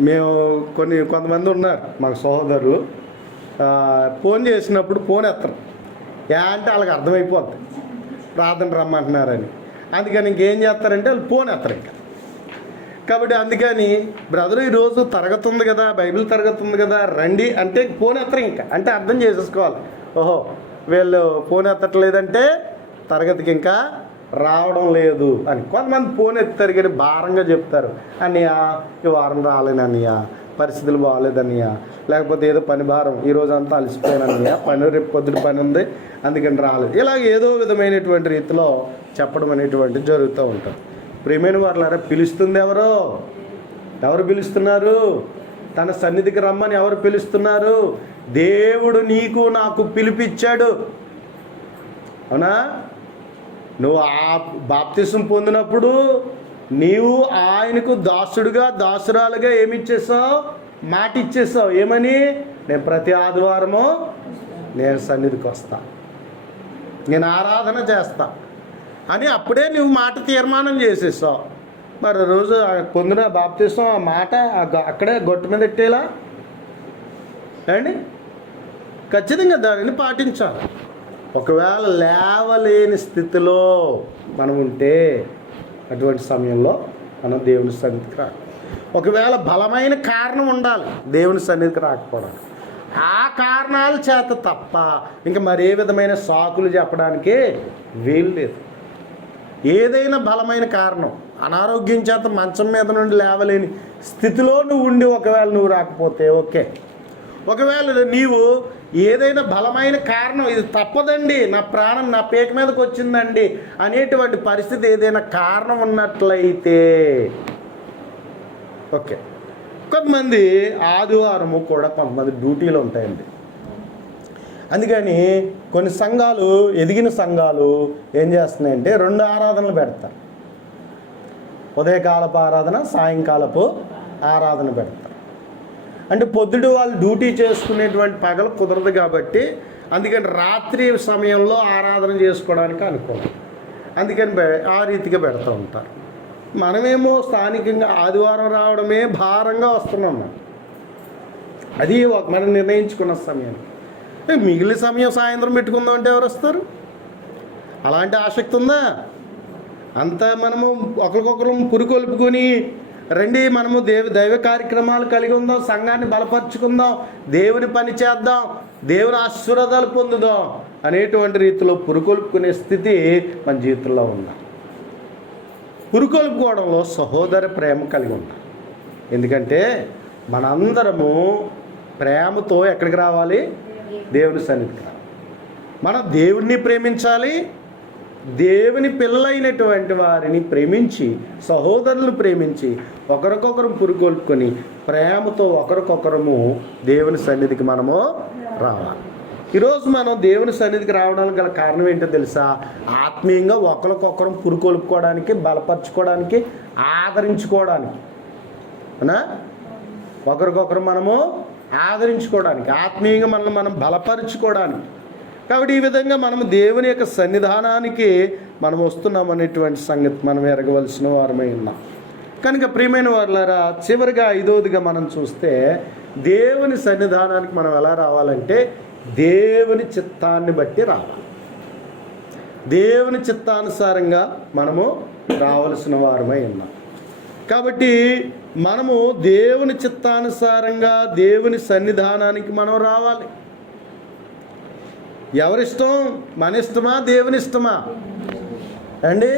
మేము కొంతమంది ఉన్నారు మాకు సహోదరులు, ఫోన్ చేసినప్పుడు ఫోన్ ఎత్తరు. అంటే వాళ్ళకి అర్థమైపోద్ది ప్రార్థన రమ్మంటున్నారని. అందుకని ఇంకేం చేస్తారంటే వాళ్ళు ఫోన్ ఎత్తరు ఇంకా. కాబట్టి అందుకని బ్రదరు ఈరోజు తరగతి ఉంది కదా, బైబిల్ తరగతి ఉంది కదా, రండి అంటే ఫోన్ ఎత్తరు ఇంకా. అంటే అర్థం చేసేసుకోవాలి, ఓహో వీళ్ళు ఫోన్ ఎత్తట్లేదంటే తరగతికి ఇంకా రావడం లేదు అని. కొంతమంది ఫోన్ ఎత్తారు కానీ భారంగా చెప్తారు, అన్నయ్య ఈ వారం రాలేనన్నయ్య, పరిస్థితులు బాగాలేదన్నయ్య, లేకపోతే ఏదో పని భారం, ఈరోజు అంతా అలసిపోయానన్నయ్య, రేపు పొద్దున పని ఉంది అందుకని రాలేదు, ఇలా ఏదో విధమైనటువంటి రీతిలో చెప్పడం అనేటువంటిది జరుగుతూ ఉంటుంది. ప్రియమైన వారులారా, పిలుస్తుంది ఎవరు పిలుస్తున్నారు? తన సన్నిధికి రమ్మని ఎవరు పిలుస్తున్నారు? దేవుడు నీకు నాకు పిలిపిచ్చాడు. అవునా? నువ్వు బాప్తిసం పొందినప్పుడు నీవు ఆయనకు దాసుడుగా దాసురాలుగా ఏమిచ్చేసావు? మాట ఇచ్చేసావు. ఏమని? నేను ప్రతి ఆదివారము నేను సన్నిధికి వస్తా, నేను ఆరాధన చేస్తా అని అప్పుడే నువ్వు మాట తీర్మానం చేసేసావు. మరి రోజు పొందిన బాప్తిసం ఆ మాట అక్కడే గొట్టు మీద ఎట్టేలా అండి? ఖచ్చితంగా దానిని పాటించాలి. ఒకవేళ లేవలేని స్థితిలో మనం ఉంటే అటువంటి సమయంలో మనం దేవుని సన్నిధికి రా. ఒకవేళ బలమైన కారణం ఉండాలి దేవుని సన్నిధికి రాకపోవడానికి. ఆ కారణాల చేత తప్ప ఇంకా మరే విధమైన సాకులు చెప్పడానికి వీలు లేదు. ఏదైనా బలమైన కారణం, అనారోగ్యం చేత మంచం మీద నుండి లేవలేని స్థితిలో నువ్వు ఉండి ఒకవేళ నువ్వు రాకపోతే ఓకే. ఒకవేళ నీవు ఏదైనా బలమైన కారణం, ఇది తప్పదండి, నా ప్రాణం నా పేక మీదకి వచ్చిందండి అనేటువంటి పరిస్థితి ఏదైనా కారణం ఉన్నట్లయితే ఓకే. కొంతమంది ఆదివారము కూడా కొంతమంది డ్యూటీలు ఉంటాయండి. అందుకని కొన్ని సంఘాలు, ఎదిగిన సంఘాలు ఏం చేస్తున్నాయంటే 2 ఆరాధనలు పెడతారు. ఉదయకాలపు ఆరాధన, సాయంకాలపు ఆరాధన పెడతారు. అంటే పొద్దుడు వాళ్ళు డ్యూటీ చేసుకునేటువంటి పగలు కుదరదు కాబట్టి అందుకని రాత్రి సమయంలో ఆరాధన చేసుకోవడానికి అనుకోవాలి. అందుకని ఆ రీతిగా పెడుతూ ఉంటారు. మనమేమో స్థానికంగా ఆదివారం రావడమే భారంగా వస్తున్నాం. అది మనం నిర్ణయించుకున్న సమయానికి మిగిలిన సమయం సాయంత్రం పెట్టుకుందాం అంటే ఎవరు వస్తారు? అలాంటి ఆసక్తి ఉందా? అంతా మనము ఒకరికొకరు పురికొల్పుకొని రండి, మనము దైవ కార్యక్రమాలు కలిగి ఉందాం, సంఘాన్ని బలపరుచుకుందాం, దేవుని పని చేద్దాం, దేవుని ఆశీర్వాదాలు పొందుదాం అనేటువంటి రీతిలో పురుకొల్పుకునే స్థితి మన జీవితంలో ఉందా? పురుకొల్పుకోవడంలో సహోదర ప్రేమ కలిగి ఉండాలి. ఎందుకంటే మనందరము ప్రేమతో ఎక్కడికి రావాలి? దేవుని సన్నిధికి రావాలి. మనం దేవుణ్ణి ప్రేమించాలి, దేవుని పిల్లలైనటువంటి వారిని ప్రేమించి, సహోదరులను ప్రేమించి, ఒకరికొకరు పురుకొల్పుకొని ప్రేమతో ఒకరికొకరము దేవుని సన్నిధికి మనము రావాలి. ఈరోజు మనం దేవుని సన్నిధికి రావడానికి గల కారణం ఏంటో తెలుసా? ఆత్మీయంగా ఒకరికొకరం పురుకొల్పుకోవడానికి, బలపరచుకోవడానికి, ఆదరించుకోవడానికి. అవునా? ఒకరికొకరు మనము ఆదరించుకోవడానికి, ఆత్మీయంగా మనల్ని మనం బలపరుచుకోవడానికి. కాబట్టి ఈ విధంగా మనము దేవుని యొక్క సన్నిధానానికి మనం వస్తున్నాం అనేటువంటి సంగతి మనం ఎరగవలసిన వారమై ఉన్నాం. కనుక ప్రియమైన వారులారా, చివరిగా 5వదిగా మనం చూస్తే దేవుని సన్నిధానానికి మనం ఎలా రావాలంటే దేవుని చిత్తాన్ని బట్టి రావాలి. దేవుని చిత్తానుసారంగా మనము రావాల్సిన వారమై ఉన్నాం. కాబట్టి మనము దేవుని చిత్తానుసారంగా దేవుని సన్నిధానానికి మనం రావాలి. ఎవరిష్టం? మన ఇష్టమా? దేవుని ఇష్టమా అండి?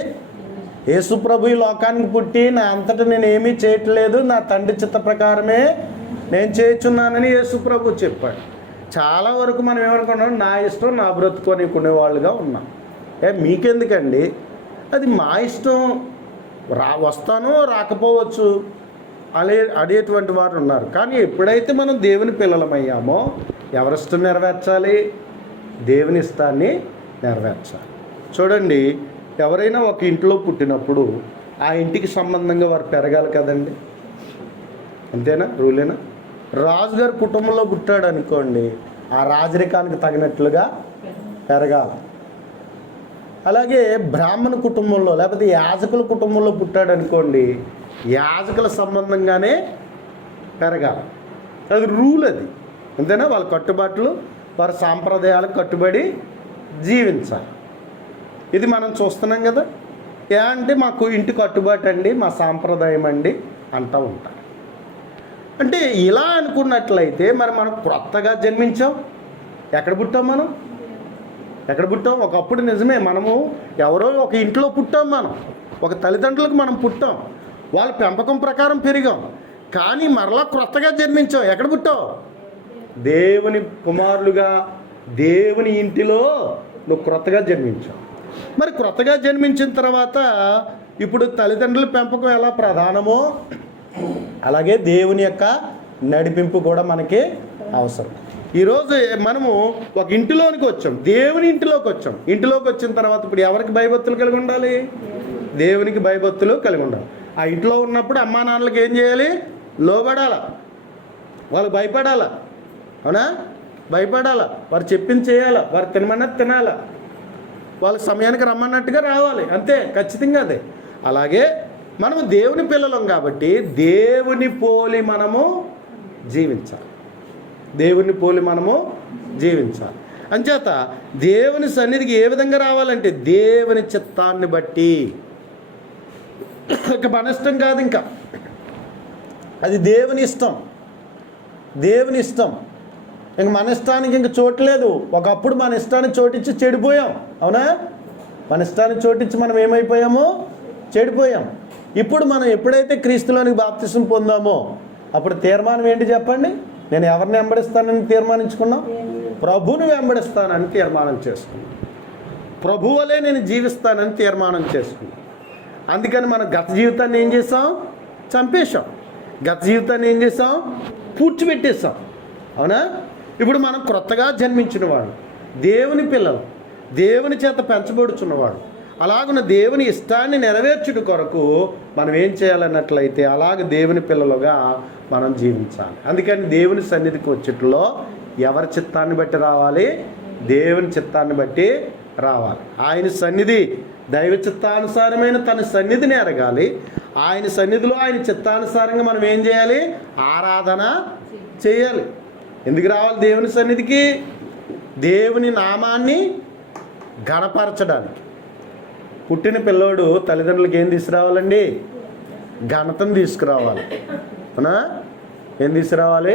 యేసు ప్రభు ఈ లోకానికి పుట్టి నా అంతటా నేను ఏమీ చేయట్లేదు, నా తండ్రి చిత్త ప్రకారమే నేను చేయుచున్నానని యేసు ప్రభు చెప్పాడు. చాలా వరకు మనం ఏమనుకున్నాం, నా ఇష్టం నా బ్రతుకు అనుకునే వాళ్ళుగా ఉన్నాం. మీకెందుకండి, అది మా ఇష్టం, వస్తానో రాకపోవచ్చు అనేటువంటి వారు ఉన్నారు. కానీ ఎప్పుడైతే మనం దేవుని పిల్లలమయ్యామో ఎవరిష్టం నెరవేర్చాలి? దేవుని ఇష్టాన్ని నెరవేర్చాలి. చూడండి, ఎవరైనా ఒక ఇంట్లో పుట్టినప్పుడు ఆ ఇంటికి సంబంధంగా వారు పెరగాలి కదండి, అంతేనా? రూలేనా? రాజుగారి కుటుంబంలో పుట్టాడు అనుకోండి, ఆ రాజరికానికి తగినట్లుగా పెరగాలి. అలాగే బ్రాహ్మణ కుటుంబంలో లేకపోతే యాజకుల కుటుంబంలో పుట్టాడు అనుకోండి, యాజకుల సంబంధంగానే పెరగాలి. అది రూల్, అది అంతేనా? వాళ్ళ కట్టుబాట్లు, వారి సాంప్రదాయాలకు కట్టుబడి జీవించాలి. ఇది మనం చూస్తున్నాం కదా. అంటే మాకు ఇంటి కట్టుబాటు అండి, మా సాంప్రదాయం అండి అంటూ ఉంటారు. అంటే ఇలా అనుకున్నట్లయితే మరి మనం క్రొత్తగా జన్మించాం. ఎక్కడ పుట్టాం? మనం ఎక్కడ పుట్టాం? ఒకప్పుడు నిజమే, మనము ఎవరో ఒక ఇంట్లో పుట్టాం, మనం ఒక తల్లిదండ్రులకు మనం పుట్టాం, వాళ్ళ పెంపకం ప్రకారం పెరిగాం. కానీ మరలా క్రొత్తగా జన్మించాం. ఎక్కడ పుట్టావు? దేవుని కుమారులుగా దేవుని ఇంటిలో నువ్వు క్రొత్తగా జన్మించావు. మరి క్రొత్తగా జన్మించిన తర్వాత ఇప్పుడు తల్లిదండ్రుల పెంపకం ఎలా ప్రధానమో అలాగే దేవుని యొక్క నడిపింపు కూడా మనకి అవసరం. ఈరోజు మనము ఒక ఇంటిలోనికి వచ్చాం, దేవుని ఇంటిలోకి వచ్చాం. ఇంటిలోకి వచ్చిన తర్వాత ఇప్పుడు ఎవరికి భయభక్తులు కలిగి ఉండాలి? దేవునికి భయభక్తులు కలిగి ఉండాలి. ఆ ఇంట్లో ఉన్నప్పుడు అమ్మా నాన్నలకు ఏం చేయాలి? లోబడాల, వాళ్ళు భయపడాల, అవునా? భయపడాల, వారు చెప్పింది చేయాలా, వారు తినమన్నది తినాలా, వాళ్ళ సమయానికి రమ్మన్నట్టుగా రావాలి, అంతే, ఖచ్చితంగా అదే. అలాగే మనము దేవుని పిల్లలం కాబట్టి దేవుని పోలి మనము జీవించాలి. దేవుని పోలి మనము జీవించాలి. అంచేత దేవుని సన్నిధికి ఏ విధంగా రావాలంటే దేవుని చిత్తాన్ని బట్టి. ఇక మన ఇష్టం కాదు, ఇంకా అది దేవుని ఇష్టం. దేవుని ఇష్టం. ఇంక మన ఇష్టానికి ఇంక చోట్లేదు. ఒకప్పుడు మన ఇష్టాన్ని చోటించి చెడిపోయాం, అవునా? మన ఇష్టాన్ని చోటించి మనం ఏమైపోయాము? చెడిపోయాం. ఇప్పుడు మనం ఎప్పుడైతే క్రీస్తులోనికి బాప్తిసం పొందామో అప్పుడు తీర్మానం ఏంటి చెప్పండి? నేను ఎవరిని వెంబడిస్తానని తీర్మానించుకున్నాం? ప్రభువుని వెంబడిస్తానని తీర్మానం చేసుకున్నాం. ప్రభు వలే నేను జీవిస్తానని తీర్మానం చేసుకున్నాం. అందుకని మనం గత జీవితాన్ని ఏం చేసాం? చంపేశాం. గత జీవితాన్ని ఏం చేసాం? పూడ్చిపెట్టేసాం, అవునా? ఇప్పుడు మనం క్రొత్తగా జన్మించిన వాడు, దేవుని పిల్లలు, దేవుని చేత పెంచబడుచున్నవాడు. అలాగున్న దేవుని ఇష్టాన్ని నెరవేర్చుట కొరకు మనం ఏం చేయాలన్నట్లయితే అలాగ దేవుని పిల్లలుగా మనం జీవించాలి. అందుకని దేవుని సన్నిధికి వచ్చేట్లో ఎవరి చిత్తాన్ని బట్టి రావాలి? దేవుని చిత్తాన్ని బట్టి రావాలి. ఆయన సన్నిధి దైవ చిత్తానుసారమైన తన సన్నిధిని ఎరగాలి. ఆయన సన్నిధిలో ఆయన చిత్తానుసారంగా మనం ఏం చేయాలి? ఆరాధన చేయాలి. ఎందుకు రావాలి దేవుని సన్నిధికి? దేవుని నామాన్ని ఘనపరచడానికి. పుట్టిన పిల్లోడు తల్లిదండ్రులకు ఏం తీసుకురావాలండి? ఘనతను తీసుకురావాలి, అవునా? ఏం తీసుకురావాలి?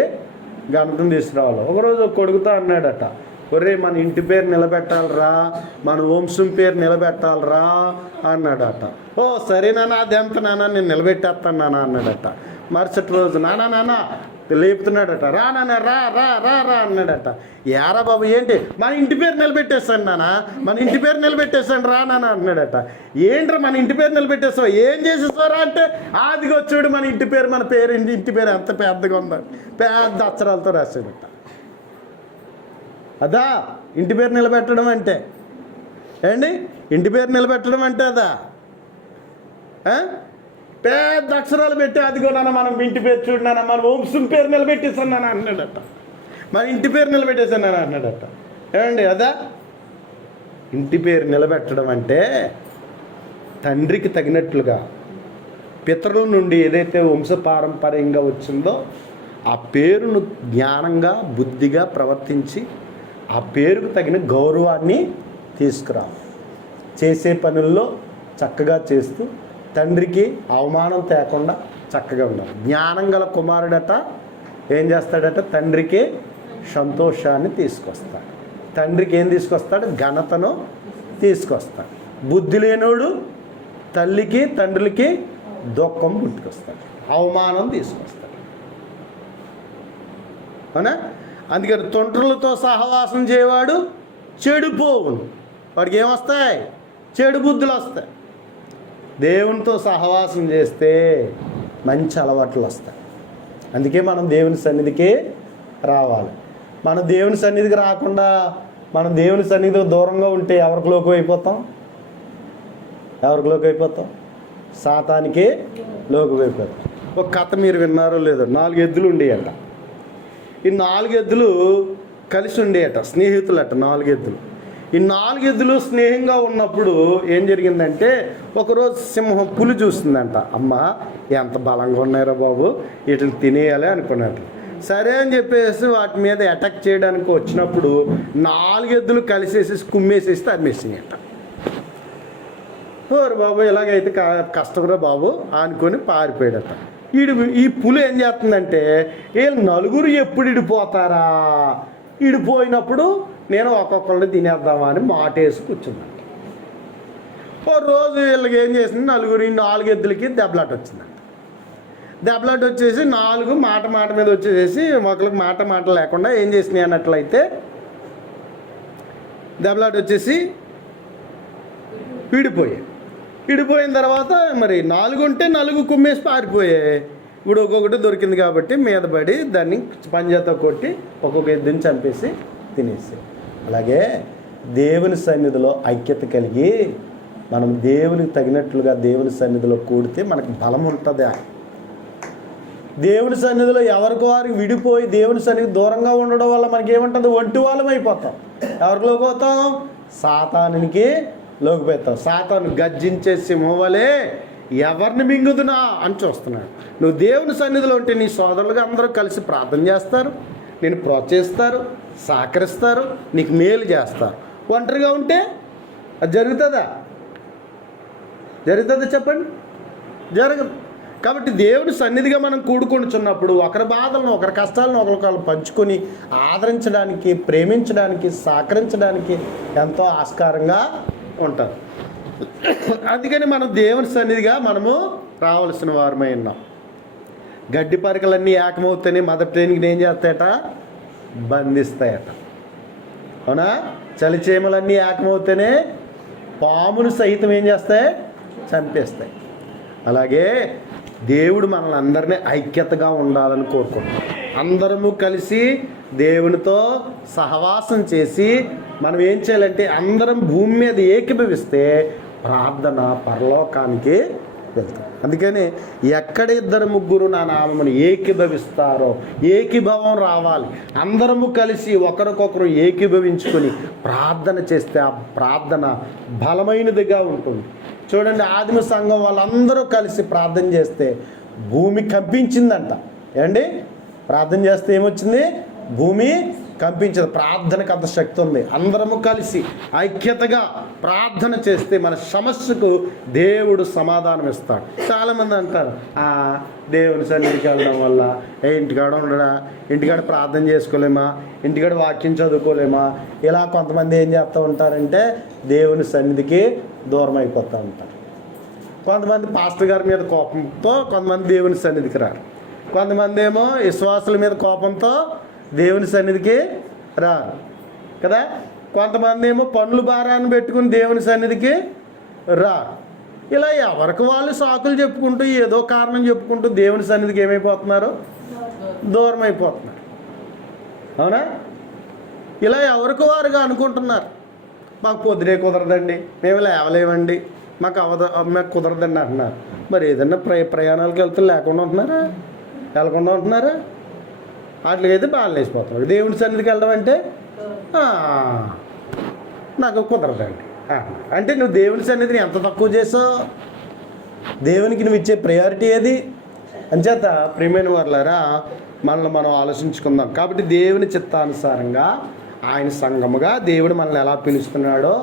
ఘనతను తీసుకురావాలి. ఒకరోజు కొడుకుతో అన్నాడట, ఒరే మన ఇంటి పేరు నిలబెట్టాలరా, మన వంశం పేరు నిలబెట్టాలరా అన్నాడట. ఓ సరే నాన్న, అదెంత నాన్న, నేను నిలబెట్టేస్తాను నాన్న అన్నాడట. మరుసటి రోజు నాన్న లేపుతున్నాడట, రా నాన్న రా రా రా రా అన్నాడట. యారా బాబు ఏంటి? మన ఇంటి పేరు నిలబెట్టేస్తాను నాన్న, మన ఇంటి పేరు నిలబెట్టేస్తాను రా నాన్న అన్నాడట. ఏంట్రా మన ఇంటి పేరు నిలబెట్టేస్తావు, ఏం చేసేస్తారా అంటే, ఆదిగో చూడు మన ఇంటి పేరు, మన పేరు ఇంటి పేరు ఎంత పెద్దగా ఉందని పెద్ద అక్షరాలతో రాశాడట. అదా ఇంటి పేరు నిలబెట్టడం అంటే ఏండి? ఇంటి పేరు నిలబెట్టడం అంటే అదా? పెద్ద అక్షరాలు పెట్టి అదిగో నాన్న మనం ఇంటి పేరు చూడనా, మన వంశం పేరు నిలబెట్టేసాను నాన్న అన్నాడట. మన ఇంటి పేరు నిలబెట్టేసాను నాన్న అన్నాడట. ఏమండి అదా? ఇంటి పేరు నిలబెట్టడం అంటే తండ్రికి తగినట్లుగా పితరుల నుండి ఏదైతే వంశపారంపర్యంగా వచ్చిందో ఆ పేరును జ్ఞానంగా బుద్ధిగా ప్రవర్తించి ఆ పేరుకు తగిన గౌరవాన్ని తీసుకురావాలి. చేసే పనుల్లో చక్కగా చేస్తూ తండ్రికి అవమానం తేకుండా చక్కగా ఉండాలి. జ్ఞానం గల కుమారుడట ఏం చేస్తాడట? తండ్రికి సంతోషాన్ని తీసుకొస్తాడు. తండ్రికి ఏం తీసుకొస్తాడు? ఘనతను తీసుకొస్తాడు. బుద్ధి లేనోడు తల్లికి తండ్రులకి దుఃఖం పుట్టుకొస్తాడు, అవమానం తీసుకొస్తాడు. అవునా? అందుకని తొంటరులతో సహవాసం చేయవాడు చెడిపోవును. వాడికి ఏమొస్తాయి? చెడు బుద్ధులు వస్తాయి. దేవునితో సహవాసం చేస్తే మంచి అలవాట్లు వస్తాయి. అందుకే మనం దేవుని సన్నిధికి రావాలి. మనం దేవుని సన్నిధికి రాకుండా మనం దేవుని సన్నిధికి దూరంగా ఉంటే ఎవరికి లోకు అయిపోతాం? సాతానికి లోకు అయిపోతాం. ఒక కథ మీరు విన్నారో లేదో, 4 ఎద్దులు ఉండేయట. ఈ 4 ఎద్దులు కలిసి ఉండేయట, స్నేహితులట 4 ఎద్దులు. ఈ 4 ఎద్దులు స్నేహంగా ఉన్నప్పుడు ఏం జరిగిందంటే, ఒకరోజు సింహం పులి చూస్తుందంట. అమ్మ ఎంత బలంగా ఉన్నారో బాబు, వీటిని తినేయాలి అనుకున్నట్టు. సరే అని చెప్పేసి వాటి మీద అటాక్ చేయడానికి వచ్చినప్పుడు 4 ఎద్దులు కలిసేసి కుమ్మేసేసి తరిమేసినాయట. ఓరు బాబు, ఇలాగైతే కష్టంరా బాబు అనుకొని పారిపోయాడట. ఈ పులి ఏం చేస్తుందంటే, వీళ్ళు 4 ఎప్పుడు ఇడిపోతారా, ఇడిపోయినప్పుడు నేను ఒక్కొక్కరిని తినేద్దామా అని మాటేసి కూర్చుందంట. ఓ రోజు వీళ్ళకి ఏం చేసింది, 4 ఎద్దులకి దెబ్బలాట వచ్చిందంట. దెబ్బలాట వచ్చేసి 4 మాట మీద వచ్చేసేసి ఒకరికి మాట లేకుండా ఏం చేసినాయి అన్నట్లయితే, దెబ్బలాట వచ్చేసి విడిపోయిన తర్వాత మరి 4 ఉంటే 4 కుమ్మేసి పారిపోయాయి. ఇప్పుడు ఒక్కొక్కటి దొరికింది కాబట్టి మీద పడి దాన్ని పంజాతో కొట్టి ఒక్కొక్క ఎద్దుని చంపేసి తినేసి. అలాగే దేవుని సన్నిధిలో ఐక్యత కలిగి మనం దేవునికి తగినట్లుగా దేవుని సన్నిధిలో కూడితే మనకు బలం ఉంటుంది. దేవుని సన్నిధిలో ఎవరికి వారికి విడిపోయి దేవుని సన్నిధి దూరంగా ఉండడం వల్ల మనకి ఏముంటుంది? ఒంటి వాళ్ళం అయిపోతాం. ఎవరికి లోకపోతాం? సాతానునికి లోకిపోతాం. సాతాను గర్జించే సింహం వలె ఎవరిని మింగుదునా అని చూస్తున్నాడు. నువ్వు దేవుని సన్నిధిలో ఉంటే నీ సోదరులుగా అందరూ కలిసి ప్రార్థన చేస్తారు, నేను ప్రోత్సహిస్తారు, సహకరిస్తారు, నీకు మేలు చేస్తారు. ఒంటరిగా ఉంటే అది జరుగుతుందా? చెప్పండి, జరగదు. కాబట్టి దేవుని సన్నిధిగా మనం కూడుకొనిచున్నప్పుడు ఒకరి బాధలను, ఒకరి కష్టాలను ఒకరికొకరు పంచుకొని ఆదరించడానికి, ప్రేమించడానికి, సహకరించడానికి ఎంతో ఆస్కారంగా ఉంటారు. అందుకని మనం దేవుని సన్నిధిగా మనము రావాల్సిన వారమై ఉన్నాం. గడ్డి పరికలన్నీ ఏకమవుతాయని మదర్ ట్రైనింగ్ ఏం చేస్తాయట? బంధిస్తాయట. అవునా? చలిచేమలన్నీ ఏకమవుతేనే పామును సహితం ఏం చేస్తాయి? చంపేస్తాయి. అలాగే దేవుడు మనల్ని అందరినీ ఐక్యతగా ఉండాలని కోరుకుంటున్నాం. అందరము కలిసి దేవునితో సహవాసం చేసి మనం ఏం చేయాలంటే, అందరం భూమి మీద ఏకీభవిస్తే ప్రార్థన పరలోకానికి వెళ్తాం. అందుకని ఎక్కడ 2-3 నా నామమును ఏకీభవిస్తారో, ఏకీభావం రావాలి. అందరము కలిసి ఒకరికొకరు ఏకీభవించుకొని ప్రార్థన చేస్తే ఆ ప్రార్థన బలమైనదిగా ఉంటుంది. చూడండి, ఆదిమ సంఘం వాళ్ళందరూ కలిసి ప్రార్థన చేస్తే భూమి కంపించిందంట. ఏమండి? ప్రార్థన చేస్తే ఏమొచ్చింది? భూమి కంపించదు. ప్రార్థనకు అంత శక్తి ఉంది. అందరము కలిసి ఐక్యతగా ప్రార్థన చేస్తే మన సమస్యకు దేవుడు సమాధానం ఇస్తాడు. చాలామంది అంటారు, దేవుని సన్నిధికి వెళ్ళడం వల్ల ఇంటికాడ ఉండడా, ఇంటికాడ ప్రార్థన చేసుకోలేమా, ఇంటికాడ వాక్యం చదువుకోలేమా, ఇలా కొంతమంది ఏం చేస్తూ ఉంటారంటే దేవుని సన్నిధికి దూరం అయిపోతూ ఉంటారు. కొంతమంది పాస్టర్ గారి మీద కోపంతో కొంతమంది దేవుని సన్నిధికి రారు. కొంతమంది ఏమో విశ్వాసుల మీద కోపంతో దేవుని సన్నిధికి రారు కదా. కొంతమంది ఏమో పనులు భారాన్ని పెట్టుకుని దేవుని సన్నిధికి రారు. ఇలా ఎవరికి వాళ్ళు సాకులు చెప్పుకుంటూ ఏదో కారణం చెప్పుకుంటూ దేవుని సన్నిధికి ఏమైపోతున్నారు? దూరం అయిపోతున్నారు. అవునా? ఇలా ఎవరికి వారుగా అనుకుంటున్నారు. మాకు పొద్దునే కుదరదండి, మేము లేవలేమండి, మాకు కుదరదండి అంటున్నారు. మరి ఏదన్నా ప్రయాణాలకు వెళ్తే వెళ్ళకుండా ఉంటున్నారా? వాటికైతే బాగా లేచిపోతున్నారు. దేవుని సన్నిధికి వెళ్ళడం అంటే నాకు కుదరదండి అంటే నువ్వు దేవుని సన్నిధిని ఎంత తక్కువ చేసావు? దేవునికి నువ్వు ఇచ్చే ప్రయారిటీ ఏది? అంచేత ప్రియమైన వారులారా, మనల్ని మనం ఆలోచించుకుందాం. కాబట్టి దేవుని చిత్తానుసారంగా ఆయన సంఘముగా దేవుడు మనల్ని ఎలా పిలుస్తున్నాడో,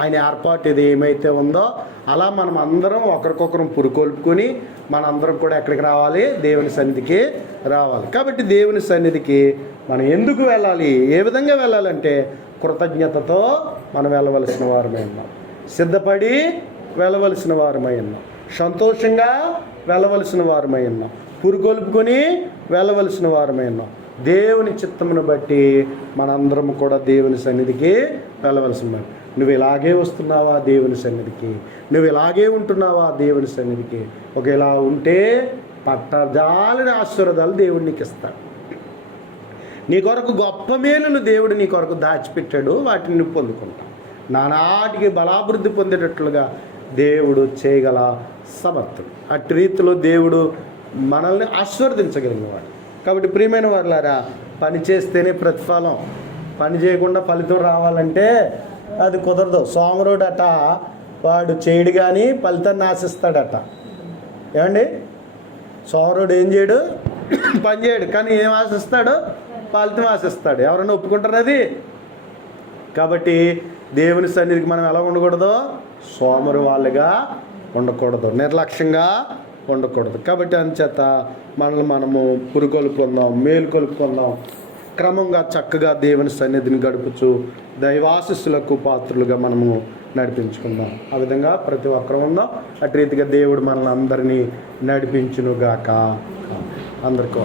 ఆయన ఏర్పాటు ఇది ఏమైతే ఉందో అలా మనం అందరం ఒకరికొకరం పురుకొల్పుకొని మనందరం కూడా ఎక్కడికి రావాలి? దేవుని సన్నిధికి రావాలి. కాబట్టి దేవుని సన్నిధికి మనం ఎందుకు వెళ్ళాలి? ఏ విధంగా వెళ్ళాలంటే కృతజ్ఞతతో మనం వెళ్ళవలసిన వారమే ఉన్నాం. సిద్ధపడి వెళ్ళవలసిన వారమై ఉన్నాం. సంతోషంగా వెళ్ళవలసిన వారమై ఉన్నాం. పురుగొల్పుకొని వెళ్ళవలసిన వారమై ఉన్నాం. దేవుని చిత్తమును బట్టి మనందరం కూడా దేవుని సన్నిధికి వెళ్ళవలసిన. నువ్వు ఇలాగే వస్తున్నావా దేవుని సన్నిధికి? నువ్వు ఇలాగే ఉంటున్నావా దేవుని సన్నిధికి? ఒకేలా ఉంటే పట్టజాలని ఆశీర్వాదాలు దేవుడు నీకు ఇస్తాడు. నీ కొరకు గొప్ప మేలును దేవుడు నీ కొరకు దాచిపెట్టాడు. వాటిని నువ్వు పొందుకుంటావు. నానాటికి బలాభివృద్ధి పొందేటట్లుగా దేవుడు చేయగల సమర్థుడు. అట్టి రీతిలో దేవుడు మనల్ని ఆశీర్వదించగలిగినవాడు. కాబట్టి ప్రియమైన వారులారా, పని చేస్తేనే ప్రతిఫలం. పని చేయకుండా ఫలితం రావాలంటే అది కుదరదు. సోమరుడట వాడు చేయడు కానీ ఫలితాన్ని ఆశిస్తాడట. ఏమండి? సోమరుడు ఏం చేయడు? పని చేయడు, కానీ ఏం ఆశిస్తాడు? ఫలితం ఆశిస్తాడు. ఎవరైనా ఒప్పుకుంటారు అది? కాబట్టి దేవుని సన్నిధికి మనం ఎలా ఉండకూడదు? సోమరు వాళ్ళుగా ఉండకూడదు, నిర్లక్ష్యంగా ఉండకూడదు. కాబట్టి అందుచేత మనల్ని మనము పురుగొల్పుకుందాం, మేలుకొల్పుకుందాం. క్రమంగా చక్కగా దేవుని సన్నిధిని గడుపుచు దైవాశీస్సులకు పాత్రులుగా మనము నడిపించుకుందాం. ఆ విధంగా ప్రతి ఒక్కరు ఉందాం. అటు రీతిగా దేవుడు మనల్ని అందరినీ నడిపించునుగాక. అందరికీ